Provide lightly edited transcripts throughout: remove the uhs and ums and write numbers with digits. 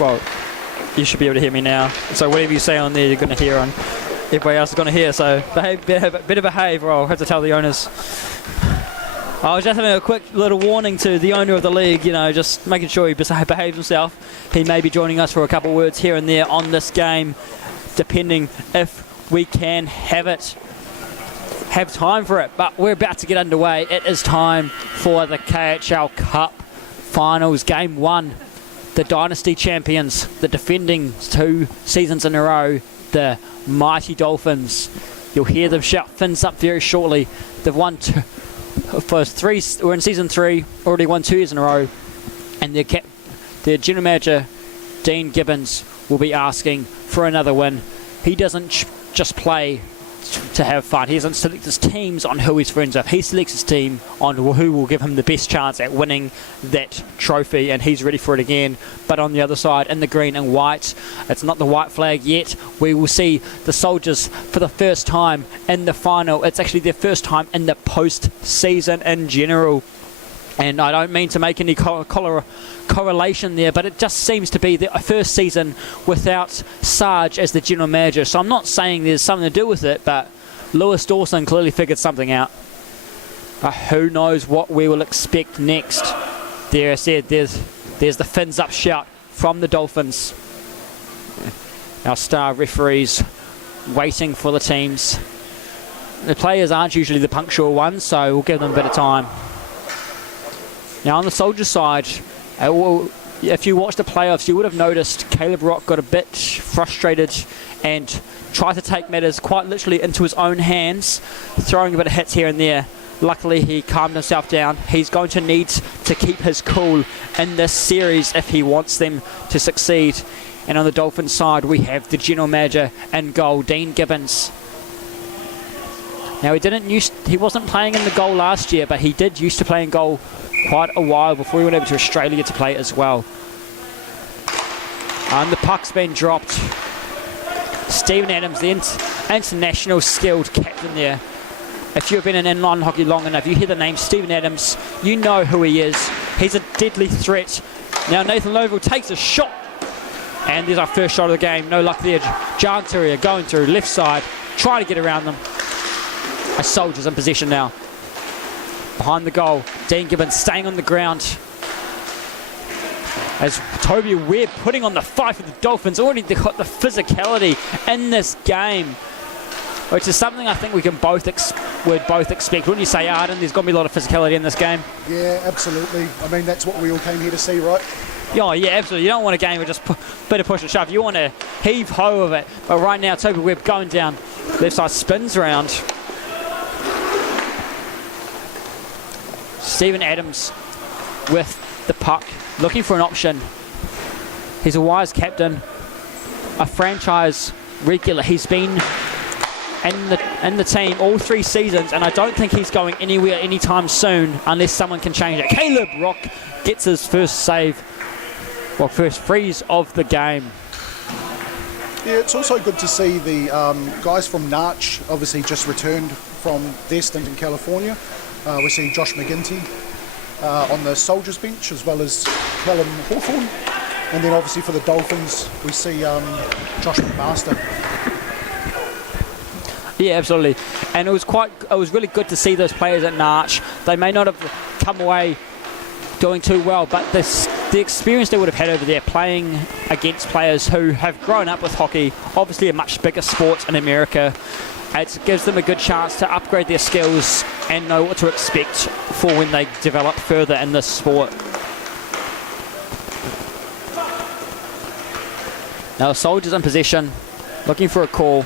well, you should be able to hear me now. So whatever you say on there, you're going to hear on. Everybody else is going to hear. So better behave, or I'll have to tell the owners. I was just having a quick little warning to the owner of the league, just making sure he behaves himself. He may be joining us for a couple of words here and there on this game, depending if we can have time for it. But we're about to get underway. It is time for the KIHL Cup Finals, Game 1. The Dynasty champions, the defending 2 seasons in a row, the mighty Dolphins. You'll hear them shout fins up very shortly. They've won we're in season 3, already won 2 years in a row, and their general manager Dean Gibbons will be asking for another win. He doesn't just play to have fun. He doesn't select his teams on who he's friends with. He selects his team on who will give him the best chance at winning that trophy, and he's ready for it again. But on the other side, in the green and white, it's not the white flag yet. We will see the Soldiers for the first time in the final. It's actually their first time in the post-season in general. And I don't mean to make any correlation there, but it just seems to be the first season without Sarge as the general manager. So I'm not saying there's something to do with it, but Lewis Dawson clearly figured something out. But who knows what we will expect next. There I said, there's the fins up shout from the Dolphins. Our star referees waiting for the teams. The players aren't usually the punctual ones, so we'll give them a bit of time. Now on the Soldiers side, if you watched the playoffs, you would have noticed Caleb Rock got a bit frustrated and tried to take matters quite literally into his own hands, throwing a bit of hits here and there. Luckily, he calmed himself down. He's going to need to keep his cool in this series if he wants them to succeed. And on the Dolphins side, we have the general manager in goal, Dean Gibbons. Now, he wasn't playing in the goal last year, but he did used to play in goal quite a while before he went over to Australia to play as well. And the puck's been dropped. Stephen Adams, the international skilled captain there. If you've been in inline hockey long enough, you hear the name Stephen Adams, you know who he is. He's a deadly threat. Now Nathan Lovell takes a shot. And there's our first shot of the game. No luck there. Jan Turia going through left side, trying to get around them. A Soldiers in possession now. Behind the goal, Dean Gibbons staying on the ground. As Toby Webb putting on the fight for the Dolphins. Already got the physicality in this game, which is something I think we can both expect. Wouldn't you say, Arden? There's going to be a lot of physicality in this game. Yeah, absolutely. I mean, that's what we all came here to see, right? Oh, yeah, absolutely. You don't want a game with just a bit of push and shove. You want to heave-ho of it. But right now, Toby Webb going down. Left side spins around. Stephen Adams with the puck, looking for an option. He's a wise captain, a franchise regular. He's been in the team all 3 seasons, and I don't think he's going anywhere anytime soon unless someone can change it. Caleb Rock gets his first save, first freeze of the game. Yeah, it's also good to see the guys from Narch obviously just returned from their stint in California. We see Josh McGinty on the Soldiers bench, as well as Callum Hawthorne. And then obviously for the Dolphins, we see Josh McMaster. Yeah, absolutely. And it was really good to see those players at Narch. They may not have come away doing too well, but the experience they would have had over there playing against players who have grown up with hockey, obviously a much bigger sport in America, it gives them a good chance to upgrade their skills and know what to expect for when they develop further in this sport. Now the Soldiers in possession, looking for a call.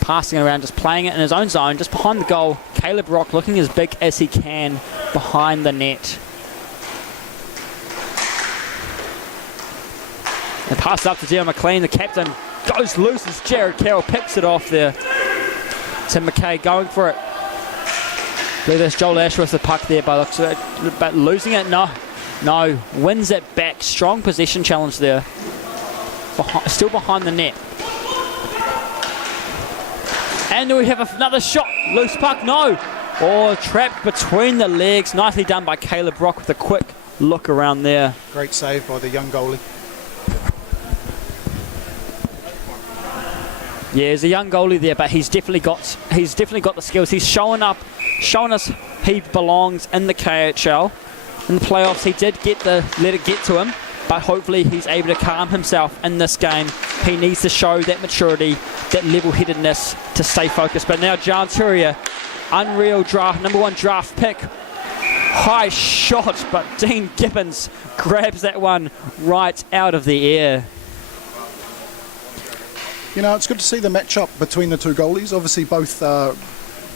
Passing it around, just playing it in his own zone, just behind the goal. Caleb Rock looking as big as he can behind the net. And pass up to Dion McLean, the captain. Goes loose as Jared Carroll picks it off there. Tim McKay going for it. Look at this, Joel Ashworth the puck there by looks of it, but losing it, no, wins it back. Strong possession challenge there. Still behind the net. And we have another shot. Loose puck, no. Oh, trapped between the legs. Nicely done by Caleb Rock with a quick look around there. Great save by the young goalie. Yeah, he's a young goalie there, but he's definitely got the skills. He's shown us he belongs in the KHL. In the playoffs, he did let it get to him, but hopefully he's able to calm himself in this game. He needs to show that maturity, that level-headedness to stay focused. But now John Turia, unreal draft, number 1 draft pick. High shot, but Dean Gibbons grabs that one right out of the air. You know, it's good to see the matchup between the two goalies. Obviously, both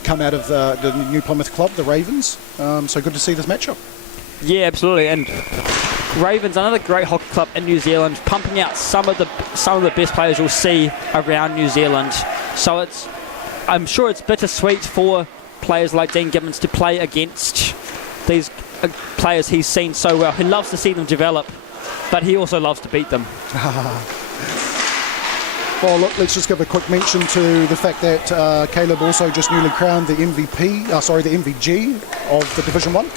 come out of the New Plymouth club, the Ravens. So good to see this matchup. Yeah, absolutely. And Ravens, another great hockey club in New Zealand, pumping out some of the best players you'll see around New Zealand. So I'm sure it's bittersweet for players like Dean Gibbons to play against these players he's seen so well. He loves to see them develop, but he also loves to beat them. Well, look, let's just give a quick mention to the fact that Caleb also just newly crowned the MVG of the Division 1.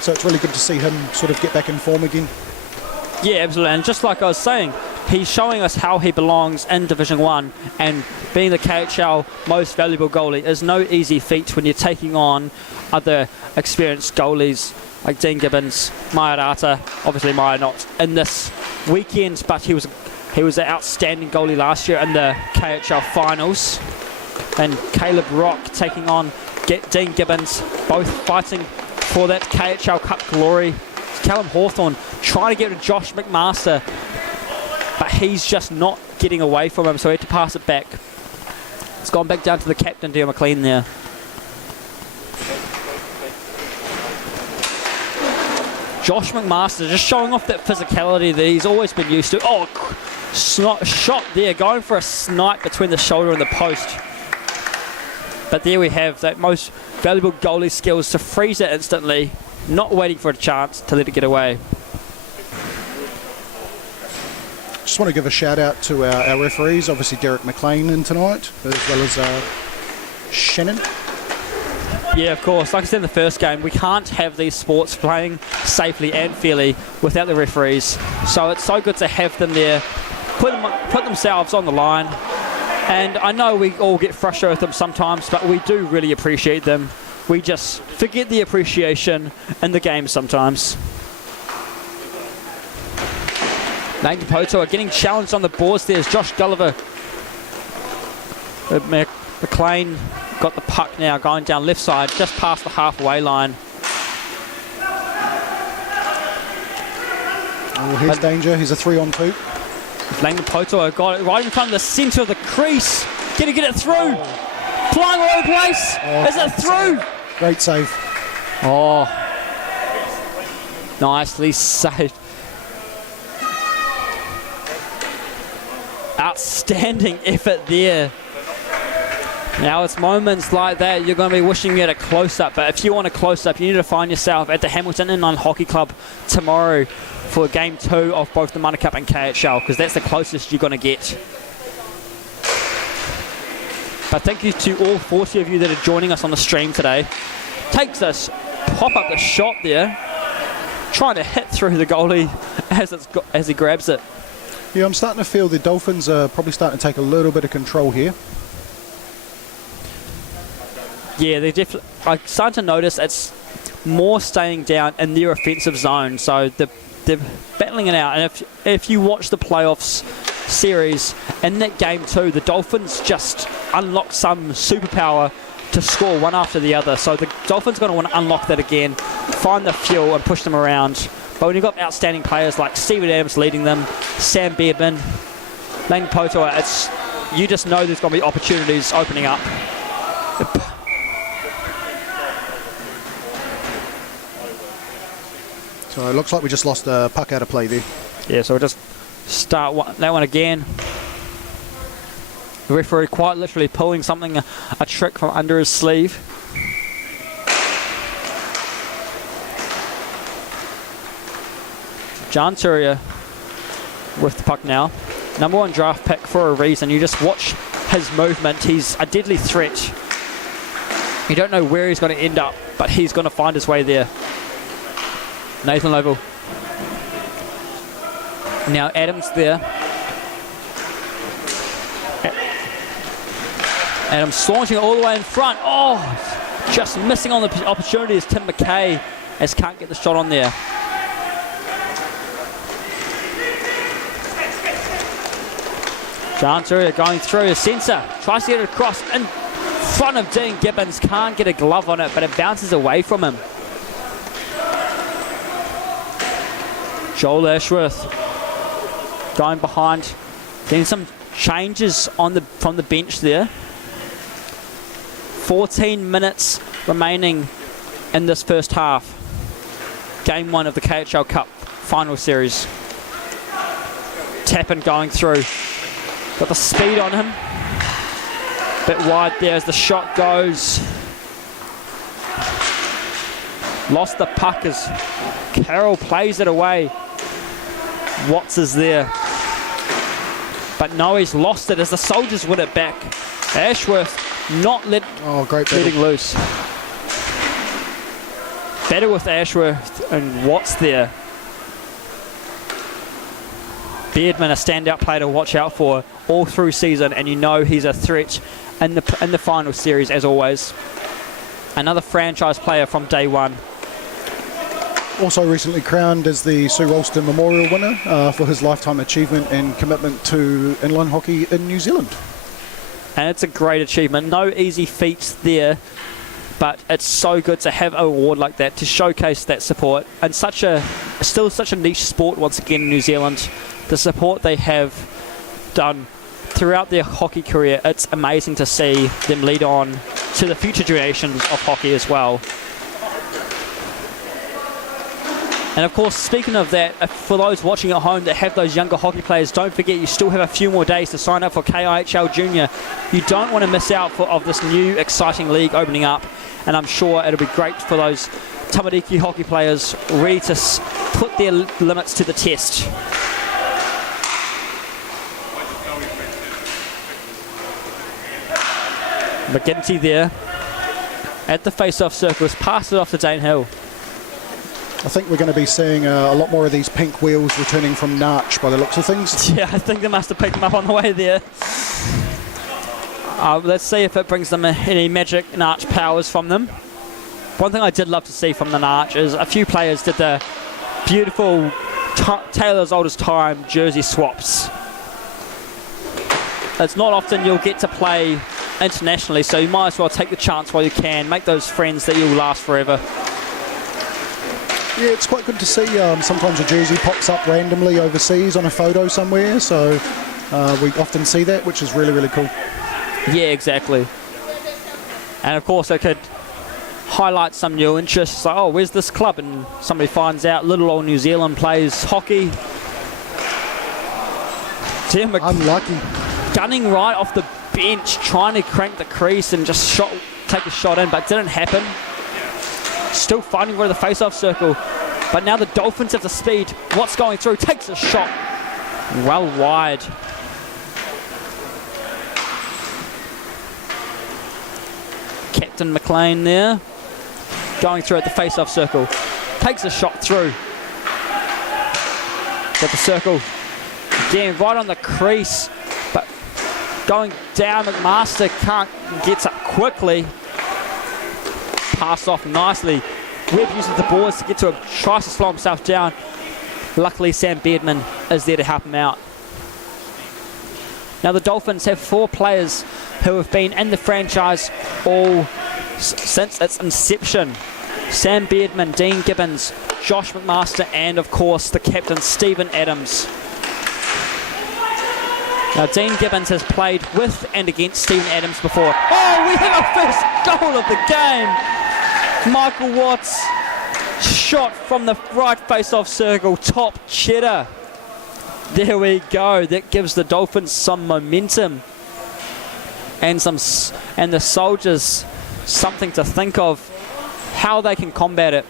So it's really good to see him sort of get back in form again. Yeah, absolutely. And just like I was saying, he's showing us how he belongs in Division 1, and being the KHL most valuable goalie is no easy feat when you're taking on other experienced goalies like Dean Gibbons, Maiarata. Obviously Maia not in this weekend, but he was an outstanding goalie last year in the KHL finals. And Caleb Rock taking on Dean Gibbons, both fighting for that KHL Cup glory. Callum Hawthorne trying to get to Josh McMaster, but he's just not getting away from him, so he had to pass it back. It's gone back down to the captain, Dale McLean there. Josh McMaster just showing off that physicality that he's always been used to. Oh, shot there, going for a snipe between the shoulder and the post. But there we have that most valuable goalie skills to freeze it instantly, not waiting for a chance to let it get away. Just want to give a shout out to our referees, obviously Derek McLean in tonight, as well as Shannon. Yeah, of course. Like I said in the first game, we can't have these sports playing safely and fairly without the referees. So it's so good to have them there, put themselves on the line. And I know we all get frustrated with them sometimes, but we do really appreciate them. We just forget the appreciation in the game sometimes. Nate Poto are getting challenged on the boards there as Josh Gulliver. McLean got the puck now, going down left side, just past the halfway line. Oh, here's danger. Here's a 3-on-2. Langdon Poto got it right in front of the centre of the crease. Gonna get it through. Oh. Flying all over the place. Is it through? Great save. Oh. Nicely saved. Outstanding effort there. Now it's moments like that you're going to be wishing you had a close-up, but if you want a close-up, you need to find yourself at the Hamilton Inline Hockey Club tomorrow for Game 2 of both the Mana Cup and KHL, because that's the closest you're going to get. But thank you to all 40 of you that are joining us on the stream today. Takes this pop-up the shot there, trying to hit through the goalie as he grabs it. Yeah, I'm starting to feel the Dolphins are probably starting to take a little bit of control here. Yeah, they're definitely. I'm starting to notice it's more staying down in their offensive zone, so they're battling it out. And if you watch the playoffs series in that game 2, the Dolphins just unlocked some superpower to score one after the other. So the Dolphins are going to want to unlock that again, find the fuel and push them around. But when you've got outstanding players like Steven Adams leading them, Sam Beardman, Lane Poto, you just know there's going to be opportunities opening up. So it looks like we just lost a puck out of play there. Yeah, so we'll just start that one again. The referee quite literally pulling something, a trick from under his sleeve. John Turia with the puck now. Number 1 draft pick for a reason. You just watch his movement. He's a deadly threat. You don't know where he's going to end up, but he's going to find his way there. Nathan Lovell. Now Adams there. Adams launching it all the way in front. Oh, just missing on the opportunity as Tim McKay can't get the shot on there. John Turia going through. Sensor tries to get it across in front of Dean Gibbons. Can't get a glove on it, but it bounces away from him. Joel Ashworth going behind. Getting some changes from the bench there. 14 minutes remaining in this first half. Game 1 of the KHL Cup final series. Tappan going through. Got the speed on him. Bit wide there as the shot goes. Lost the puck as Carroll plays it away. Watts is there. But no, he's lost it as the Soldiers win it back. Ashworth not letting loose. Better with Ashworth and Watts there. Beardman, a standout player to watch out for all through season, and you know he's a threat in the final series as always. Another franchise player from day one. Also recently crowned as the Sue Ralston Memorial winner for his lifetime achievement and commitment to inline hockey in New Zealand. And it's a great achievement. No easy feats there, but it's so good to have an award like that to showcase that support. And still such a niche sport once again in New Zealand. The support they have done throughout their hockey career, it's amazing to see them lead on to the future generations of hockey as well. And of course, speaking of that, for those watching at home that have those younger hockey players, don't forget you still have a few more days to sign up for KIHL Junior. You don't want to miss out of this new exciting league opening up, and I'm sure it'll be great for those Tamariki hockey players ready to put their limits to the test. McGinty there at the face-off circle, pass it off to Dane Hill. I think we're going to be seeing a lot more of these pink wheels returning from Narch by the looks of things. Yeah, I think they must have picked them up on the way there. Let's see if it brings them any magic Narch powers from them. One thing I did love to see from the Narch is a few players did the beautiful Taylor's Oldest Time jersey swaps. It's not often you'll get to play internationally, so you might as well take the chance while you can. Make those friends that you'll last forever. Yeah, it's quite good to see. Sometimes a jersey pops up randomly overseas on a photo somewhere, so we often see that, which is really, really cool. Yeah, exactly. And of course, it could highlight some new interests. Like, oh, where's this club? And somebody finds out little old New Zealand plays hockey. Unlucky. Gunning right off the bench, trying to crank the crease and just take a shot in, but didn't happen. Still fighting for the face-off circle, but now the Dolphins have the speed. What's going through? Takes a shot. Well wide. Captain McLean there. Going through at the face-off circle. Takes a shot through. Got the circle. Again, right on the crease. But going down, McMaster gets up quickly. Pass off nicely. Webb uses the boards to get to him. Tries to slow himself down. Luckily, Sam Beardman is there to help him out. Now the Dolphins have 4 players who have been in the franchise all since its inception. Sam Beardman, Dean Gibbons, Josh McMaster, and of course the captain Stephen Adams. Now Dean Gibbons has played with and against Stephen Adams before. Oh, we have our first goal of the game. Michael Watts shot from the right face-off circle, top cheddar. There we go. That gives the Dolphins some momentum and the Soldiers something to think of how they can combat it.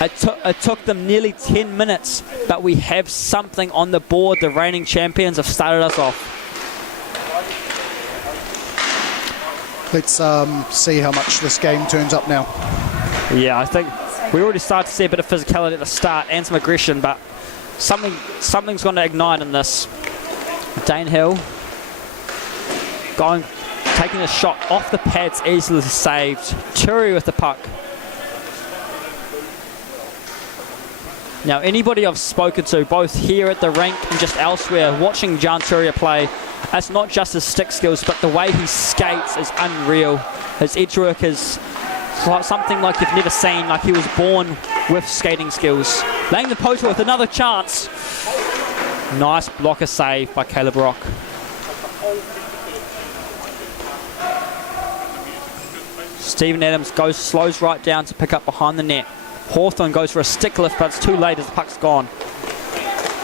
It took them nearly 10 minutes, but we have something on the board. The reigning champions have started us off. Let's see how much this game turns up now. Yeah, I think we already started to see a bit of physicality at the start and some aggression, but something's going to ignite in this. Dane Hill taking a shot off the pads, easily saved. Turi with the puck. Now, anybody I've spoken to, both here at the rink and just elsewhere, watching John Turi play, it's not just his stick skills, but the way he skates is unreal. His edge work is something like you've never seen, like he was born with skating skills. Laying the post with another chance. Nice blocker save by Caleb Rock. Stephen Adams slows right down to pick up behind the net. Hawthorn goes for a stick lift, but it's too late as the puck's gone.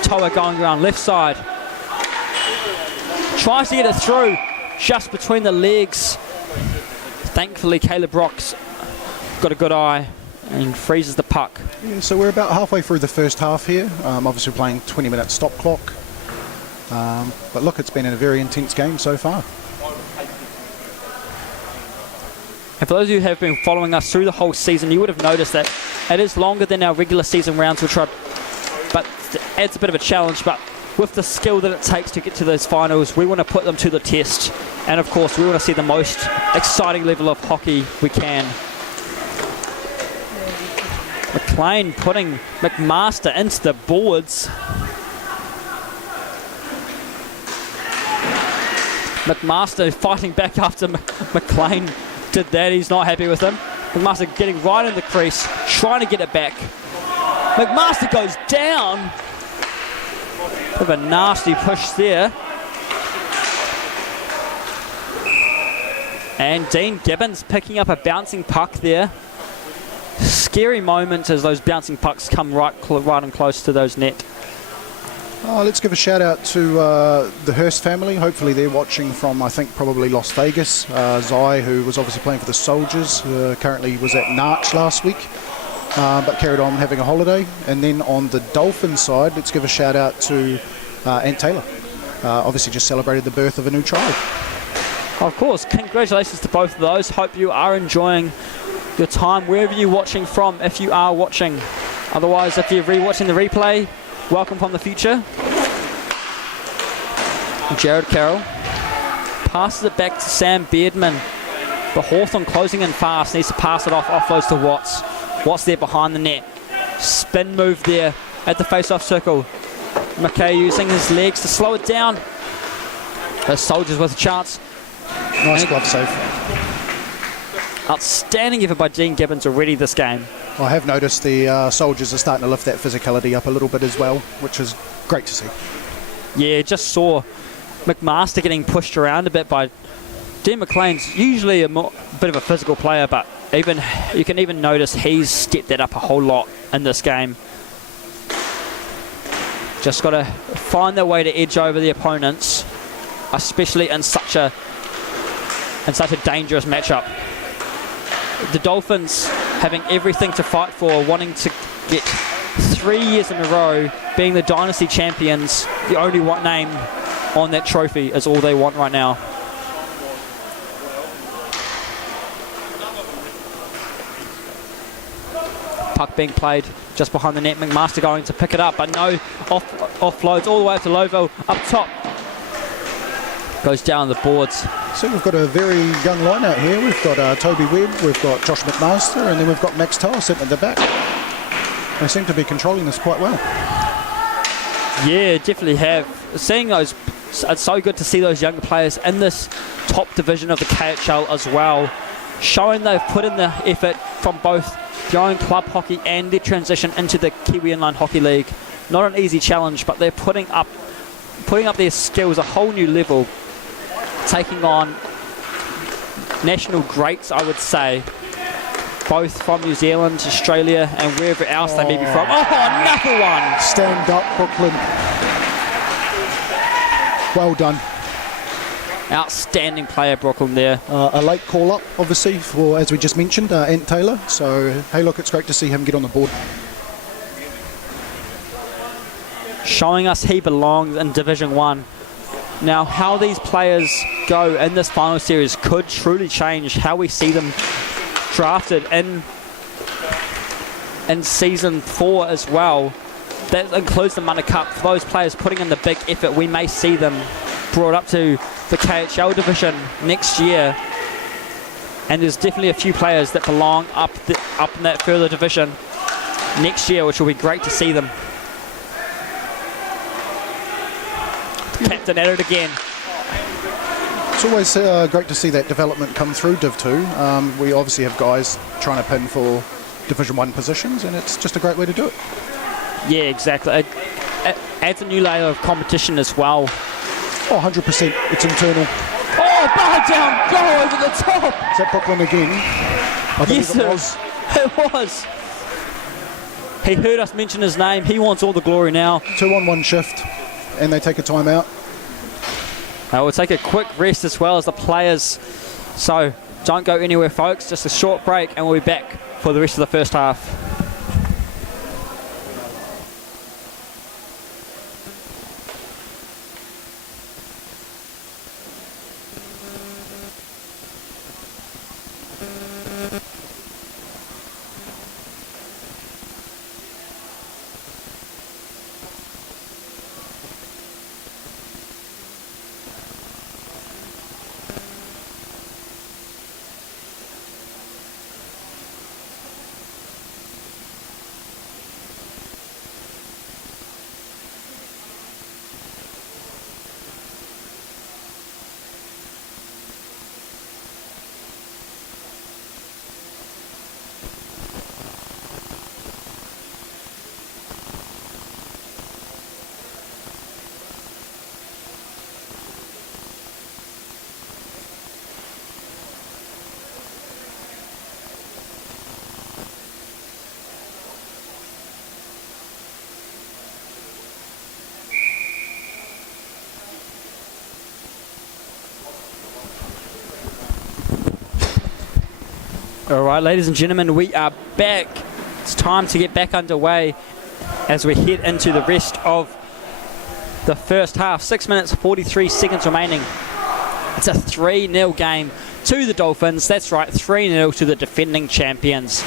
Toa going around left side. Tries to get it through, just between the legs. Thankfully, Caleb Rock's got a good eye and freezes the puck. Yeah, so we're about halfway through the first half here. Obviously playing 20-minute stop clock. But look, it's been a very intense game so far. And for those of you who have been following us through the whole season, you would have noticed that it is longer than our regular season rounds, which adds a bit of a challenge. But with the skill that it takes to get to those finals, we want to put them to the test. And of course, we want to see the most exciting level of hockey we can. McLean putting McMaster into the boards. McMaster fighting back after McLean did that. He's not happy with him. McMaster getting right in the crease, trying to get it back. McMaster goes down. Bit of a nasty push there. And Dean Gibbons picking up a bouncing puck there. Scary moment as those bouncing pucks come right and close to those net. Let's give a shout out to the Hurst family. Hopefully they're watching from, I think, probably Las Vegas. Zai, who was obviously playing for the Soldiers, currently was at Narch last week, but carried on having a holiday. And then on the Dolphins side, let's give a shout out to Ant Taylor. Obviously just celebrated the birth of a new child. Of course, congratulations to both of those. Hope you are enjoying your time wherever you're watching from, if you are watching. Otherwise, if you're rewatching the replay, welcome from the future. Jared Carroll passes it back to Sam Beardman. But Hawthorn closing in fast, needs to pass it off, offloads to Watts. Watts there behind the net. Spin move there at the face-off circle. McKay using his legs to slow it down. The Soldiers with a chance. Nice glove save. Outstanding effort by Dean Gibbons already this game. I have noticed the Soldiers are starting to lift that physicality up a little bit as well, which is great to see. Yeah, just saw McMaster getting pushed around a bit by Dean McLean's usually a bit of a physical player, but you can even notice he's stepped that up a whole lot in this game. Just got to find their way to edge over the opponents, especially in such a dangerous matchup. The Dolphins having everything to fight for, wanting to get 3 years in a row, being the dynasty champions. The only one name on that trophy is all they want right now. Puck being played just behind the net. McMaster going to pick it up, but no, offloads all the way up to Lovell, up top. Goes down the boards. So we've got a very young line out here. We've got Toby Webb, we've got Josh McMaster, and then we've got Max Tower sitting at the back. They seem to be controlling this quite well. Yeah, definitely have. Seeing those, it's so good to see those younger players in this top division of the KHL as well, showing they've put in the effort from both their own club hockey and their transition into the Kiwi Inline Hockey League. Not an easy challenge, but they're putting up their skills a whole new level, taking on national greats, I would say, both from New Zealand, Australia, and wherever else they may be from. Oh, another one! Stand up, Brooklyn. Well done. Outstanding player, Brooklyn, there. A late call-up, obviously, for, as we just mentioned, Ant Taylor. So, hey, look, it's great to see him get on the board. Showing us he belongs in Division 1. Now, how these players go in this final series could truly change how we see them drafted in Season 4 as well. That includes the Mana Cup. For those players putting in the big effort, we may see them brought up to the KHL division next year. And there's definitely a few players that belong up in that further division next year, which will be great to see them. Captain at it again. It's always great to see that development come through Div 2. We obviously have guys trying to pin for Division 1 positions, and it's just a great way to do it. Yeah, exactly. It adds a new layer of competition as well. Oh, 100%. It's internal. Oh, bar down, goal over the top. Is that Brooklyn again? Yes, it was. It was. He heard us mention his name. He wants all the glory now. 2-on-1 shift, and they take a timeout. We'll take a quick rest as well as the players. So don't go anywhere, folks. Just a short break, and we'll be back for the rest of the first half. All right, ladies and gentlemen, we are back. It's time to get back underway as we head into the rest of the first half. 6 minutes, 43 seconds remaining. It's a 3-0 game to the Dolphins. That's right, 3-0 to the defending champions.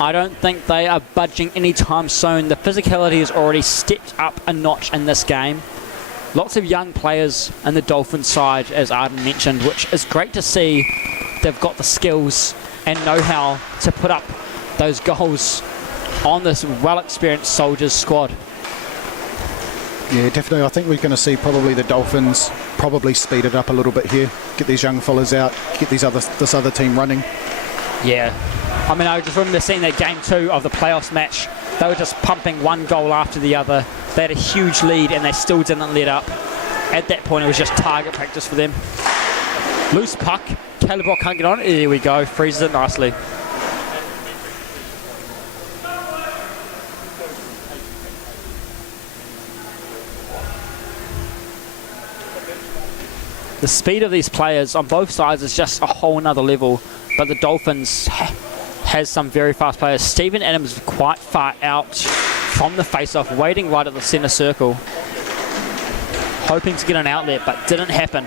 I don't think they are budging anytime soon. The physicality has already stepped up a notch in this game. Lots of young players in the Dolphins side, as Arden mentioned, which is great to see. They've got the skills and know-how to put up those goals on this well-experienced Soldiers squad. Yeah, definitely. I think we're going to see probably the Dolphins probably speed it up a little bit here. Get these young fellas out, get this other team running. Yeah. I mean, I just remember seeing that game 2 of the playoffs match. They were just pumping one goal after the other. They had a huge lead and they still didn't let up. At that point, it was just target practice for them. Loose puck. Caleb Rock can't get on it. There we go. Freezes it nicely. The speed of these players on both sides is just a whole nother level. But the Dolphins has some very fast players. Steven Adams is quite far out from the face-off, waiting right at the centre circle. Hoping to get an outlet, but didn't happen.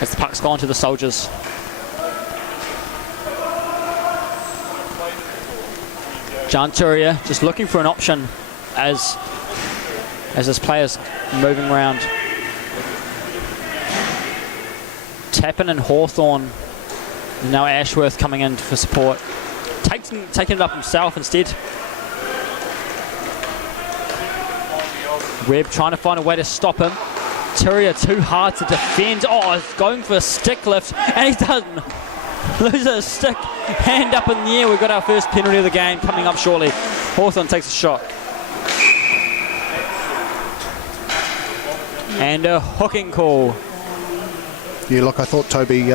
As the puck's gone to the Soldiers. John Turia just looking for an option as his players moving around. Tappan and Hawthorn. Now Ashworth coming in for support. Taking it up himself instead. Webb trying to find a way to stop him. Turia too hard to defend. Oh, he's going for a stick lift, and he doesn't. Loses a stick. Hand up in the air. We've got our first penalty of the game coming up shortly. Hawthorn takes a shot. And a hooking call. Yeah, look, I thought Toby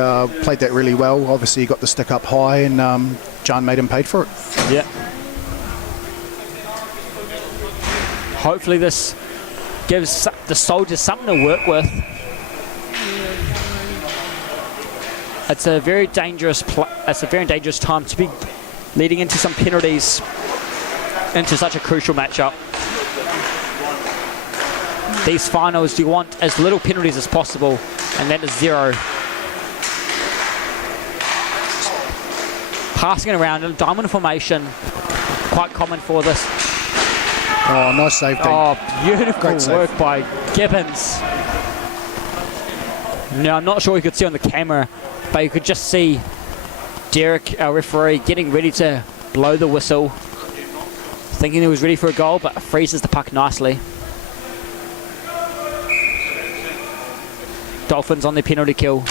played that really well. Obviously, he got the stick up high, and John made him pay for it. Yeah. Hopefully this gives the Soldiers something to work with. It's a very dangerous time to be leading into some penalties into such a crucial matchup. These finals, you want as little penalties as possible, and that is 0. Passing it around in diamond formation, quite common for this Oh, nice save, Dean. Oh, beautiful Great save. work by Gibbons. Now, I'm not sure you could see on the camera, but you could just see Derek, our referee, getting ready to blow the whistle, thinking he was ready for a goal, but freezes the puck nicely. Dolphins on their penalty kill,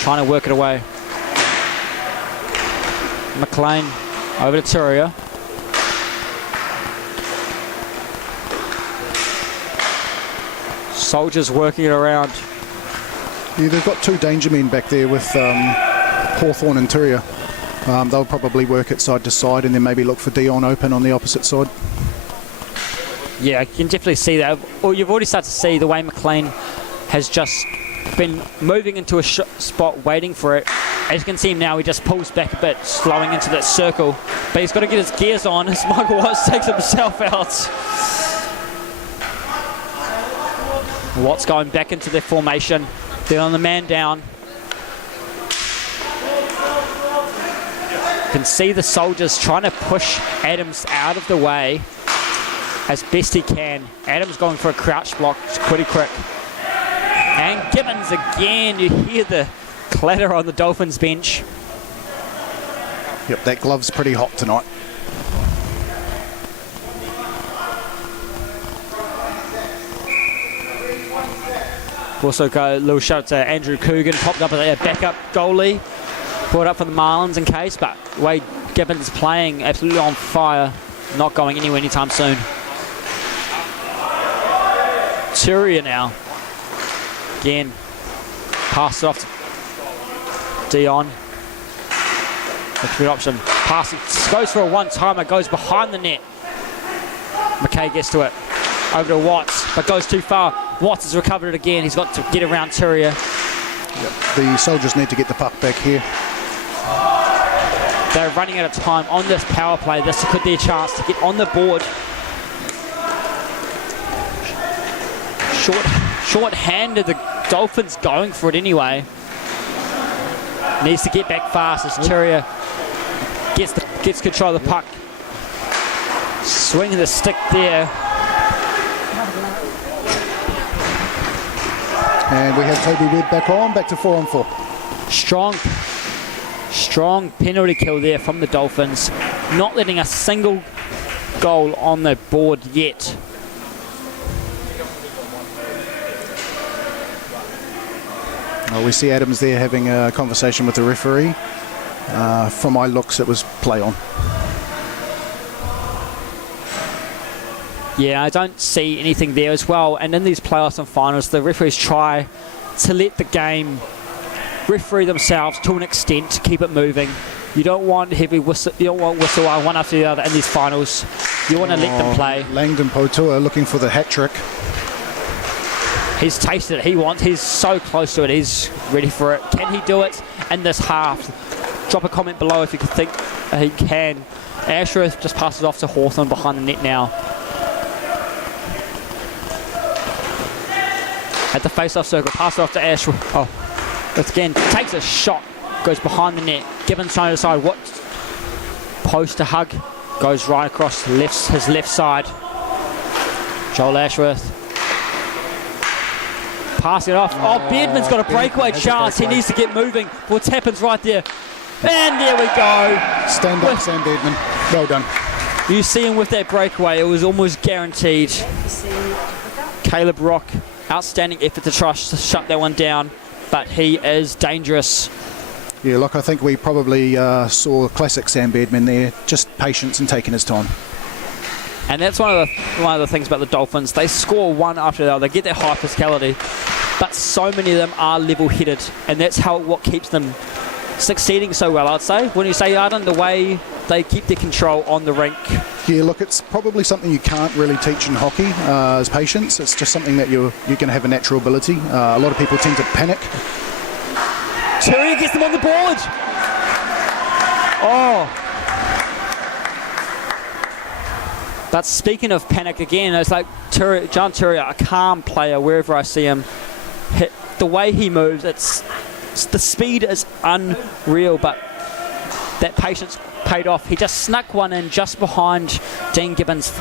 trying to work it away. McLean over to Turia. Soldiers working it around. Yeah, they've got two danger men back there with Hawthorn and Turia. They'll probably work it side to side and then maybe look for Dion open on the opposite side. Yeah, you can definitely see that. Well, you've already started to see the way McLean has just been moving into a spot, waiting for it. As you can see him now, he just pulls back a bit, slowing into that circle. But he's got to get his gears on as Michael Watts takes himself out. Watts going back into their formation. They're on the man down. You can see the Soldiers trying to push Adams out of the way as best he can. Adams going for a crouch block, it's pretty quick. And Gibbons again, you hear the clatter on the Dolphins bench. Yep, that glove's pretty hot tonight. Also got a little shout out to Andrew Coogan, popped up as a backup goalie, brought up for the Marlins in case, but the way Gibbons is playing, absolutely on fire, not going anywhere anytime soon. Turia now. Again, pass it off to Dion. That's a good option. Pass it, goes for a one-timer, goes behind the net. McKay gets to it. Over to Watts, but goes too far. Watts has recovered it again. He's got to get around Turia. Yep. The Soldiers need to get the puck back here. They're running out of time on this power play. This could be a chance to get on the board. Short-handed, the Dolphins going for it anyway. Needs to get back fast as Turia gets control of the puck. Swinging the stick there. And we have Toby Webb back to 4-on-4. Strong penalty kill there from the Dolphins. Not letting a single goal on the board yet. Well, we see Adams there having a conversation with the referee. From my looks, it was play on. Yeah, I don't see anything there as well. And in these playoffs and finals, the referees try to let the game referee themselves to an extent to keep it moving. You don't want heavy whistle. You don't want whistle one after the other in these finals. You want to let them play. Langdon Potua looking for the hat trick. He's tasted it. He's so close to it. He's ready for it. Can he do it in this half? Drop a comment below if you can think he can. Ashworth just passes off to Hawthorn behind the net now. At the face-off circle, pass it off to Ashworth. Oh, it's again, takes a shot, goes behind the net. Gibbons trying to decide what post to hug. Goes right across his left side. Joel Ashworth. Passing it off. Oh, Beardman's got a breakaway chance. He needs to get moving. What happens right there? And there we go. Stand up, Sam Beardman. Well done. You see him with that breakaway. It was almost guaranteed. Caleb Rock, outstanding effort to try to shut that one down, but he is dangerous. Yeah, look, I think we probably saw classic Sam Beardman there. Just patience and taking his time. And that's one of the things about the Dolphins. They score one after the other. They get their high physicality, but so many of them are level-headed, and that's what keeps them succeeding so well, I'd say. When you say, Arden, the way they keep their control on the rink. Yeah, look, it's probably something you can't really teach in hockey, is patience. It's just something that you're going to have a natural ability. A lot of people tend to panic. Turia gets them on the board. Oh. But speaking of panic again, it's like John Turia, a calm player wherever I see him. The way he moves, the speed is unreal, but that patience paid off. He just snuck one in just behind Dean Gibbons.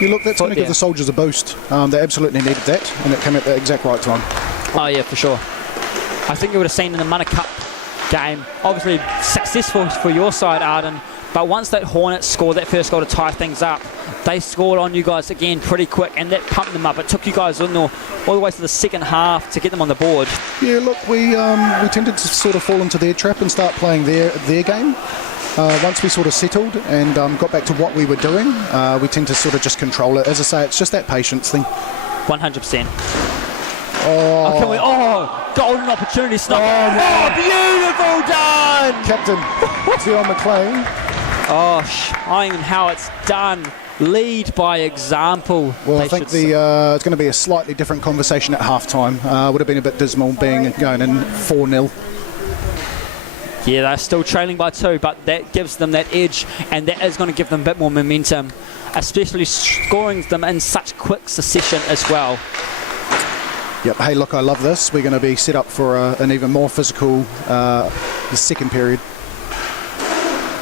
You look, that's going to there. give the Soldiers a boost. They absolutely needed that, and it came at the exact right time. Oh yeah, for sure. I think you would have seen in the Mana Cup game, obviously successful for your side, Arden, but once that Hornets scored that first goal to tie things up, they scored on you guys again pretty quick, and that pumped them up. It took you guys all the way to the second half to get them on the board. Yeah, look, we tended to sort of fall into their trap and start playing their game. Once we sort of settled and got back to what we were doing, we tend to sort of just control it. As I say, it's just that patience thing. 100%. Golden opportunity snuck. Beautiful done! Captain Theon McLean. Showing how it's done. Lead by example. Well, I think it's going to be a slightly different conversation at half-time. Would have been a bit dismal going in 4-0. Yeah, they're still trailing by 2, but that gives them that edge, and that is going to give them a bit more momentum, especially scoring them in such quick succession as well. Yep. Hey, look, I love this. We're going to be set up for an even more physical second period.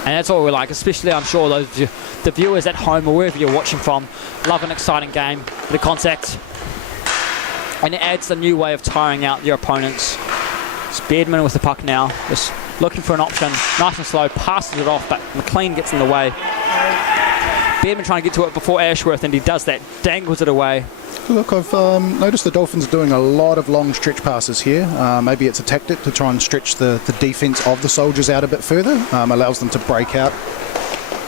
And that's all we like, especially I'm sure the viewers at home or wherever you're watching from love an exciting game, the contact, and it adds a new way of tiring out your opponents. It's Beardman with the puck now, just looking for an option, nice and slow, passes it off, but McLean gets in the way. Beardman trying to get to it before Ashworth, and he does that, dangles it away. Look, I've noticed the Dolphins are doing a lot of long stretch passes here. Maybe it's a tactic to try and stretch the defence of the Soldiers out a bit further, allows them to break out.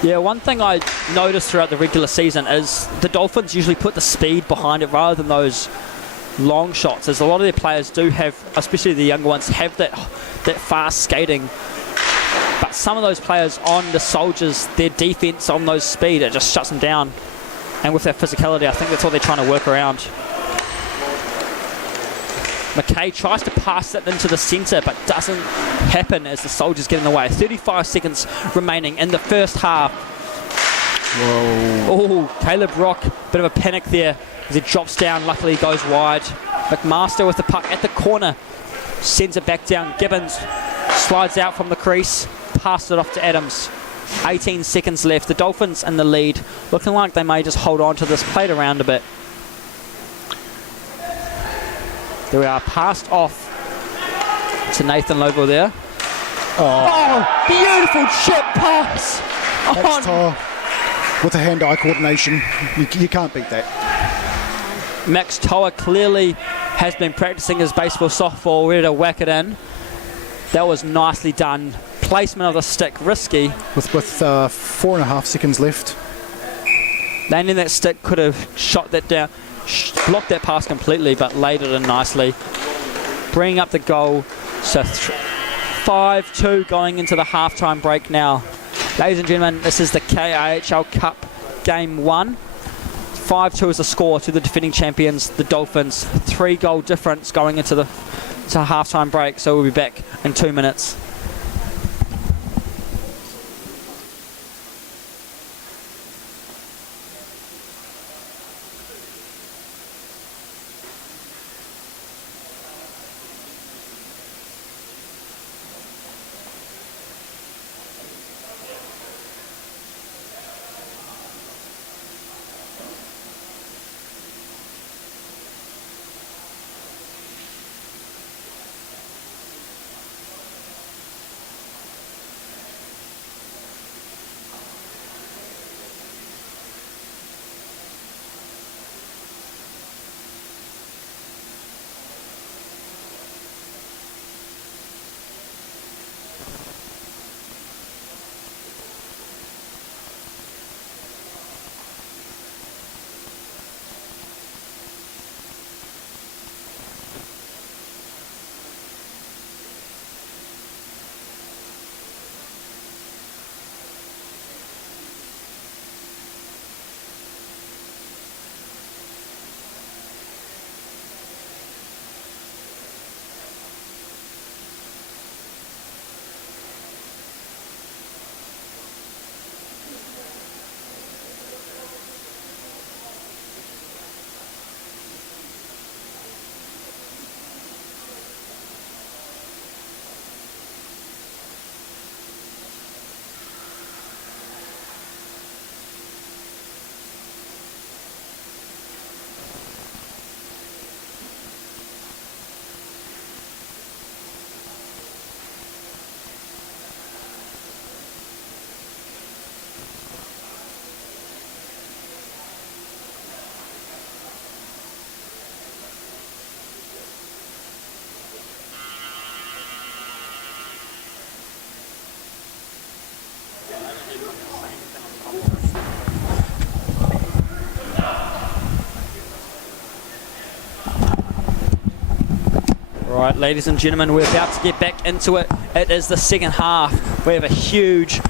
Yeah, one thing I noticed throughout the regular season is the Dolphins usually put the speed behind it rather than those long shots, as a lot of their players do have, especially the younger ones, have that fast skating. But some of those players on the Soldiers, their defence on those speed, it just shuts them down. And with their physicality, I think that's what they're trying to work around. McKay tries to pass it into the centre, but doesn't happen as the Soldiers get in the way. 35 seconds remaining in the first half. Whoa. Oh, Caleb Rock, bit of a panic there as he drops down, luckily goes wide. McMaster with the puck at the corner, sends it back down. Gibbons slides out from the crease, passes it off to Adams. 18 seconds left. The Dolphins in the lead, looking like they may just hold on to this, played around a bit. There we are, passed off to Nathan Lovell there. Oh, beautiful chip pass. Max Toa with the hand-eye coordination. You can't beat that. Max Toa clearly has been practicing his baseball softball, ready to whack it in. That was nicely done. Placement of the stick, risky. With 4.5 seconds left. Landing that stick could have shot that down, blocked that pass completely, but laid it in nicely. Bringing up the goal. So 5-2 going into the halftime break now. Ladies and gentlemen, this is the KIHL Cup Game 1. 5-2 is the score to the defending champions, the Dolphins. 3-goal difference going into the halftime break, so we'll be back in 2 minutes. Right, ladies and gentlemen, we're about to get back into it. It is the second half. We have a huge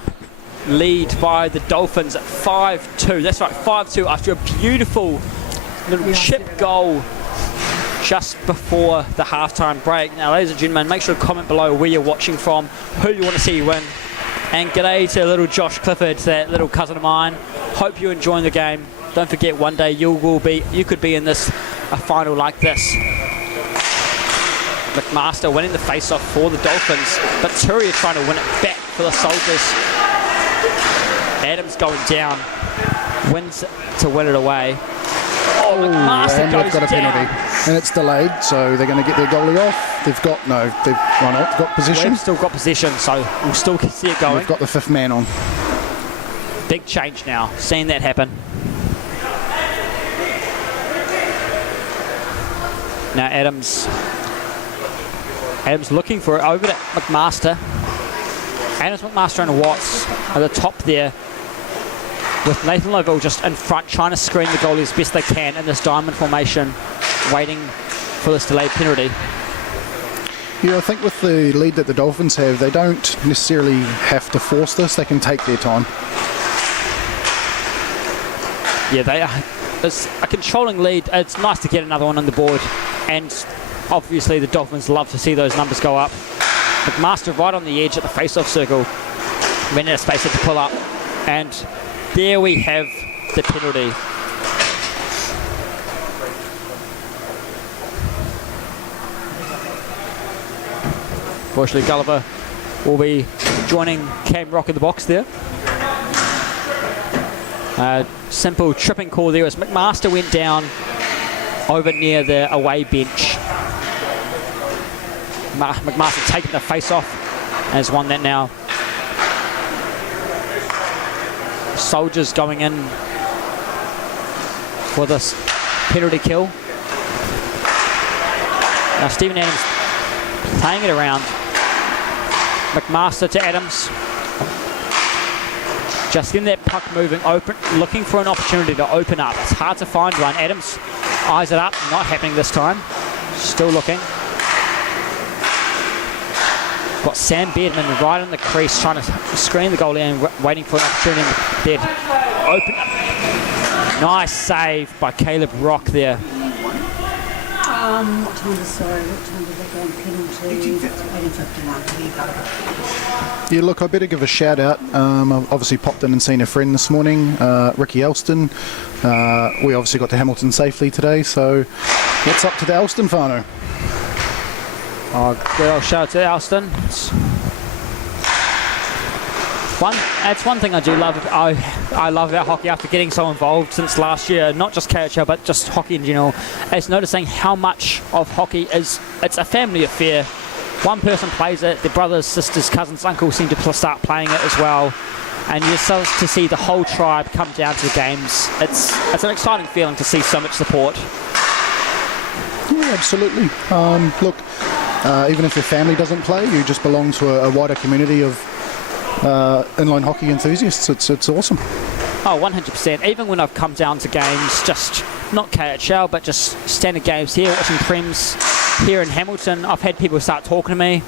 lead by the Dolphins at 5-2. That's right, 5-2 after a beautiful little chip goal just before the halftime break. Now, ladies and gentlemen, make sure to comment below where you're watching from, who you want to see win. And g'day to little Josh Clifford, that little cousin of mine. Hope you're enjoying the game. Don't forget, one day you could be in a final like this. McMaster winning the face-off for the Dolphins, but Turia trying to win it back for the Soldiers. Adams going down, wins to win it away. Oh, McMaster and goes they've got a down. penalty, and it's delayed, so they're going to get their goalie off. They've got possession. We've still got possession, so we'll still see it going. They've got the fifth man on. Big change now, seeing that happen. Now Adams looking for it over to McMaster. Adams, McMaster and Watts at the top there, with Nathan Lovell just in front trying to screen the goalie as best they can in this diamond formation, waiting for this delayed penalty. Yeah, I think with the lead that the Dolphins have, they don't necessarily have to force this. They can take their time. Yeah, they are. It's a controlling lead. It's nice to get another one on the board, and obviously the Dolphins love to see those numbers go up. McMaster right on the edge at the face-off circle. Ran out of space to pull up, and there we have the penalty. Fortunately, Gulliver will be joining Cam Rock in the box there. Simple tripping call there as McMaster went down over near the away bench. McMaster taking the face off and has won that now. Soldiers going in for this penalty kill. Now Stephen Adams playing it around. McMaster to Adams. Just getting that puck moving, open, looking for an opportunity to open up. It's hard to find one. Adams eyes it up, not happening this time. Still looking. Got Sam Bedman right in the crease, trying to screen the goalie and waiting for an opportunity there to open up. Nice save by Caleb Rock there. What time was that going penalty? 18:51. Yeah, look, I better give a shout out. I've obviously popped in and seen a friend this morning, Ricky Elston. We obviously got to Hamilton safely today, so what's up to the Elston whānau? Oh, good old shout out to Alston. That's one thing I do love. I love about hockey after getting so involved since last year, not just KHL but just hockey in general, is noticing how much of hockey it's a family affair. One person plays it, their brothers, sisters, cousins, uncles seem to start playing it as well, and you start to see the whole tribe come down to the games. It's an exciting feeling to see so much support. Yeah, absolutely. Look, even if your family doesn't play, you just belong to a wider community of inline hockey enthusiasts. It's awesome. Oh, 100%. Even when I've come down to games, just not KHL, but just standard games here, watching Prems here in Hamilton, I've had people start talking to me.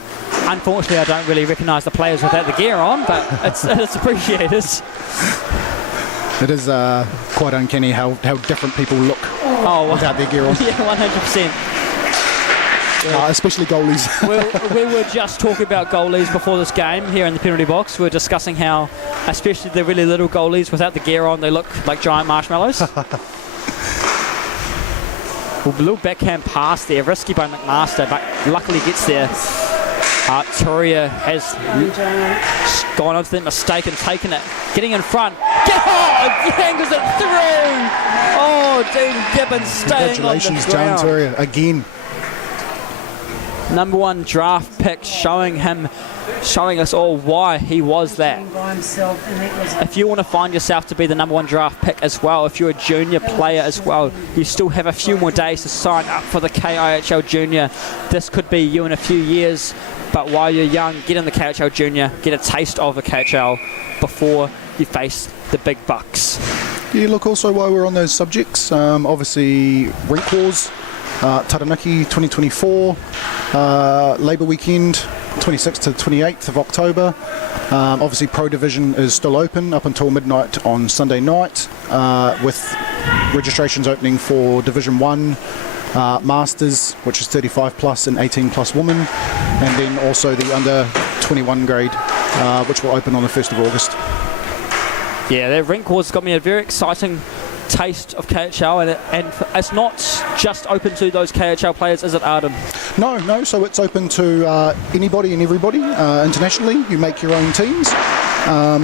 Unfortunately, I don't really recognise the players without the gear on, but it's appreciated. It is quite uncanny how different people look without their gear on. Yeah, 100%. Especially goalies. we were just talking about goalies before this game here in the penalty box. We were discussing how, especially the really little goalies without the gear on, they look like giant marshmallows. A little backhand pass there, risky by McMaster, but luckily gets there. Turia has gone onto the mistake and taken it. Getting in front. He angles it through. Oh, Dean Gibbons staying on the ground. Congratulations, John Turia, again. Number one draft pick, showing us all why he was that. If you want to find yourself to be the number one draft pick as well, if you're a junior player as well, you still have a few more days to sign up for the KIHL Junior. This could be you in a few years, but while you're young, get in the KIHL Junior, get a taste of the KHL before you face the big bucks. Yeah, look, also while we're on those subjects, obviously rink wars, Taranaki 2024. Labour weekend, 26th to 28th of October. Obviously, Pro Division is still open up until midnight on Sunday night, with registrations opening for Division 1, Masters, which is 35 plus and 18 plus women, and then also the under 21 grade, which will open on the 1st of August. Yeah, that rink wars got me a very exciting taste of KHL, and it's not just open to those KHL players, is it, Arden? No, so it's open to anybody and everybody internationally. You make your own teams.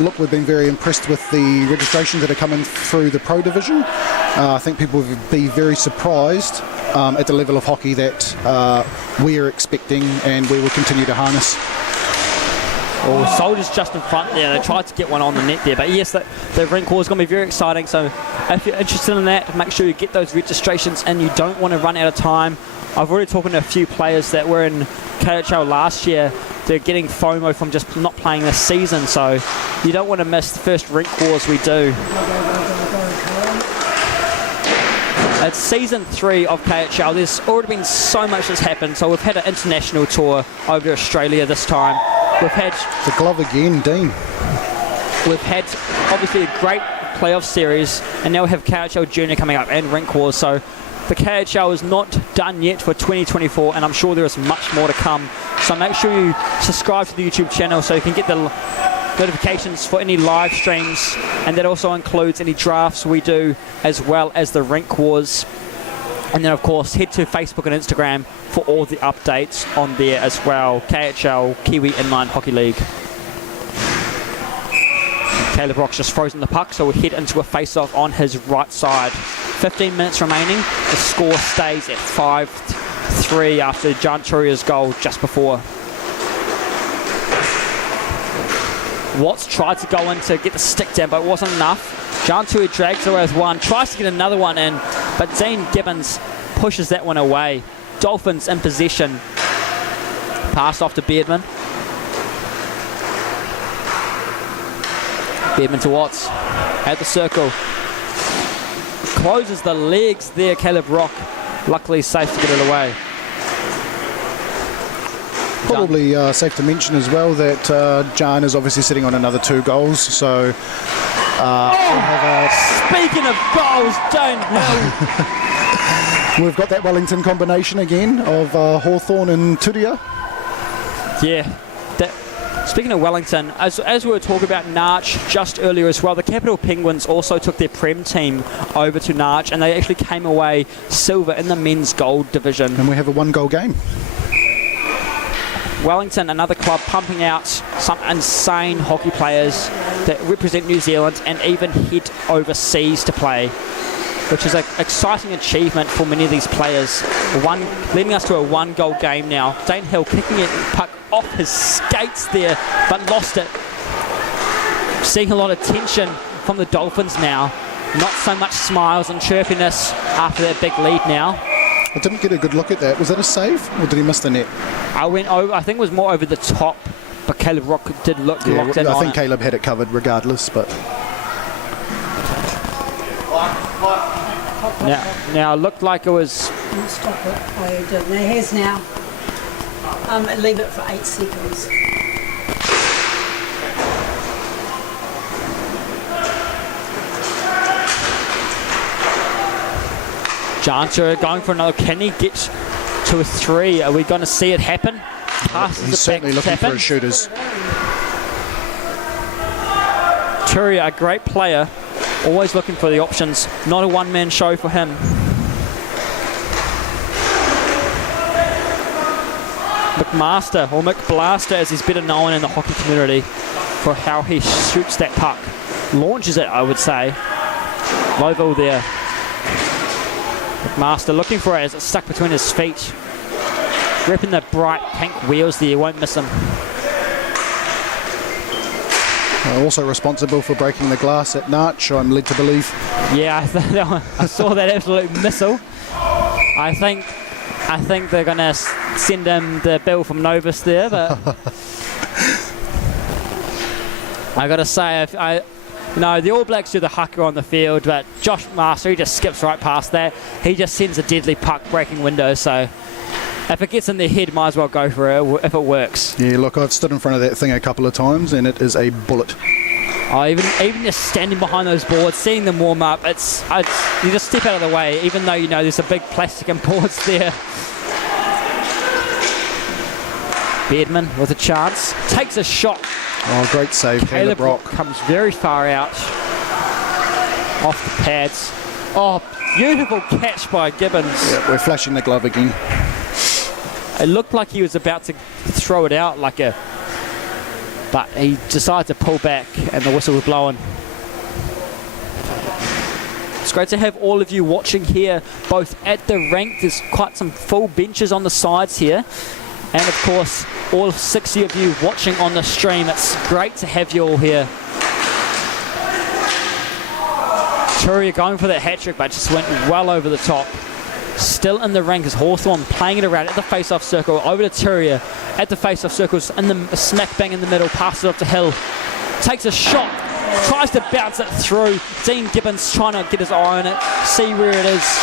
Look, we've been very impressed with the registrations that are coming through the Pro Division. I think people will be very surprised at the level of hockey that we're expecting, and we will continue to harness. Oh, Soldiers just in front there. They tried to get one on the net there. But yes, the rink war is going to be very exciting. So if you're interested in that, make sure you get those registrations and you don't want to run out of time. I've already talked to a few players that were in KHL last year. They're getting FOMO from just not playing this season. So you don't want to miss the first rink wars we do. It's season 3 of KHL. There's already been so much that's happened. So we've had an international tour over to Australia this time. We've had the glove again, Dean. We've had obviously a great playoff series, and now we have KHL Junior coming up and rink wars. So the KHL is not done yet for 2024, and I'm sure there is much more to come. So make sure you subscribe to the YouTube channel so you can get the notifications for any live streams, and that also includes any drafts we do as well as the rink wars. And then, of course, head to Facebook and Instagram for all the updates on there as well. KHL, Kiwi Inline Hockey League. Caleb Rock's just frozen the puck, so we'll head into a face-off on his right side. 15 minutes remaining. The score stays at 5-3 after John Turia's goal just before. Watts tried to go in to get the stick down, but it wasn't enough. John Tui drags away with one, tries to get another one in, but Dean Gibbons pushes that one away. Dolphins in possession. Pass off to Beardman. Beardman to Watts. At the circle. Closes the legs there, Caleb Rock. Luckily safe to get it away. Probably safe to mention as well that Jan is obviously sitting on another 2 goals, so speaking of goals, don't know. We've got that Wellington combination again of Hawthorn and Turia. Yeah. Speaking of Wellington, as we were talking about Narch just earlier as well, the Capital Penguins also took their Prem team over to Narch, and they actually came away silver in the men's gold division. And we have a 1-goal game. Wellington, another club pumping out some insane hockey players that represent New Zealand and even head overseas to play, which is an exciting achievement for many of these players. Leading us to a 1-goal game now. Dane Hill kicking it puck off his skates there, but lost it. Seeing a lot of tension from the Dolphins now. Not so much smiles and chirpiness after that big lead now. I didn't get a good look at that. Was that a save, or did he miss the net? I think it was more over the top, but Caleb Rock did look locked in on it. I think Caleb had it covered regardless, but... Now it looked like it was... Stop it. Oh, you did. No, it has now. Leave it for 8 seconds. Janter going for another. Can he get to a 3? Are we going to see it happen? He's certainly looking for his shooters. Turia, a great player, always looking for the options. Not a one-man show for him. McMaster, or McBlaster as he's better known in the hockey community, for how he shoots that puck. Launches it, I would say. Lovell there. McMaster looking for it as it's stuck between his feet. Ripping the bright pink wheels there, won't miss him. Also responsible for breaking the glass at Narch, I'm led to believe. Yeah, I saw that absolute missile. I think they're going to send him the bill from Novus there, but I got to say, the All Blacks do the haka on the field, but Josh Master, he just skips right past that. He just sends a deadly puck breaking window, so If it gets in their head, might as well go for it if it works. Yeah, look, I've stood in front of that thing a couple of times, and it is a bullet. Oh, even just standing behind those boards, seeing them warm up, it's you just step out of the way, even though you know there's a big plastic and boards there. Beardman with a chance, takes a shot. Oh, great save, Caleb Rock. Comes very far out, off the pads. Oh, beautiful catch by Gibbons. Yeah, we're flashing the glove again. It looked like he was about to throw it out but he decided to pull back and the whistle was blowing. It's great to have all of you watching here, both at the rink. There's quite some full benches on the sides here. And of course, all 60 of you watching on the stream. It's great to have you all here. Turia going for that hat-trick, but just went well over the top. Still in the rink is Hawthorn playing it around at the face-off circle. Over to Turia at the face-off circles, in the smack bang in the middle, passes it off to Hill. Takes a shot, tries to bounce it through. Dean Gibbons trying to get his eye on it, see where it is.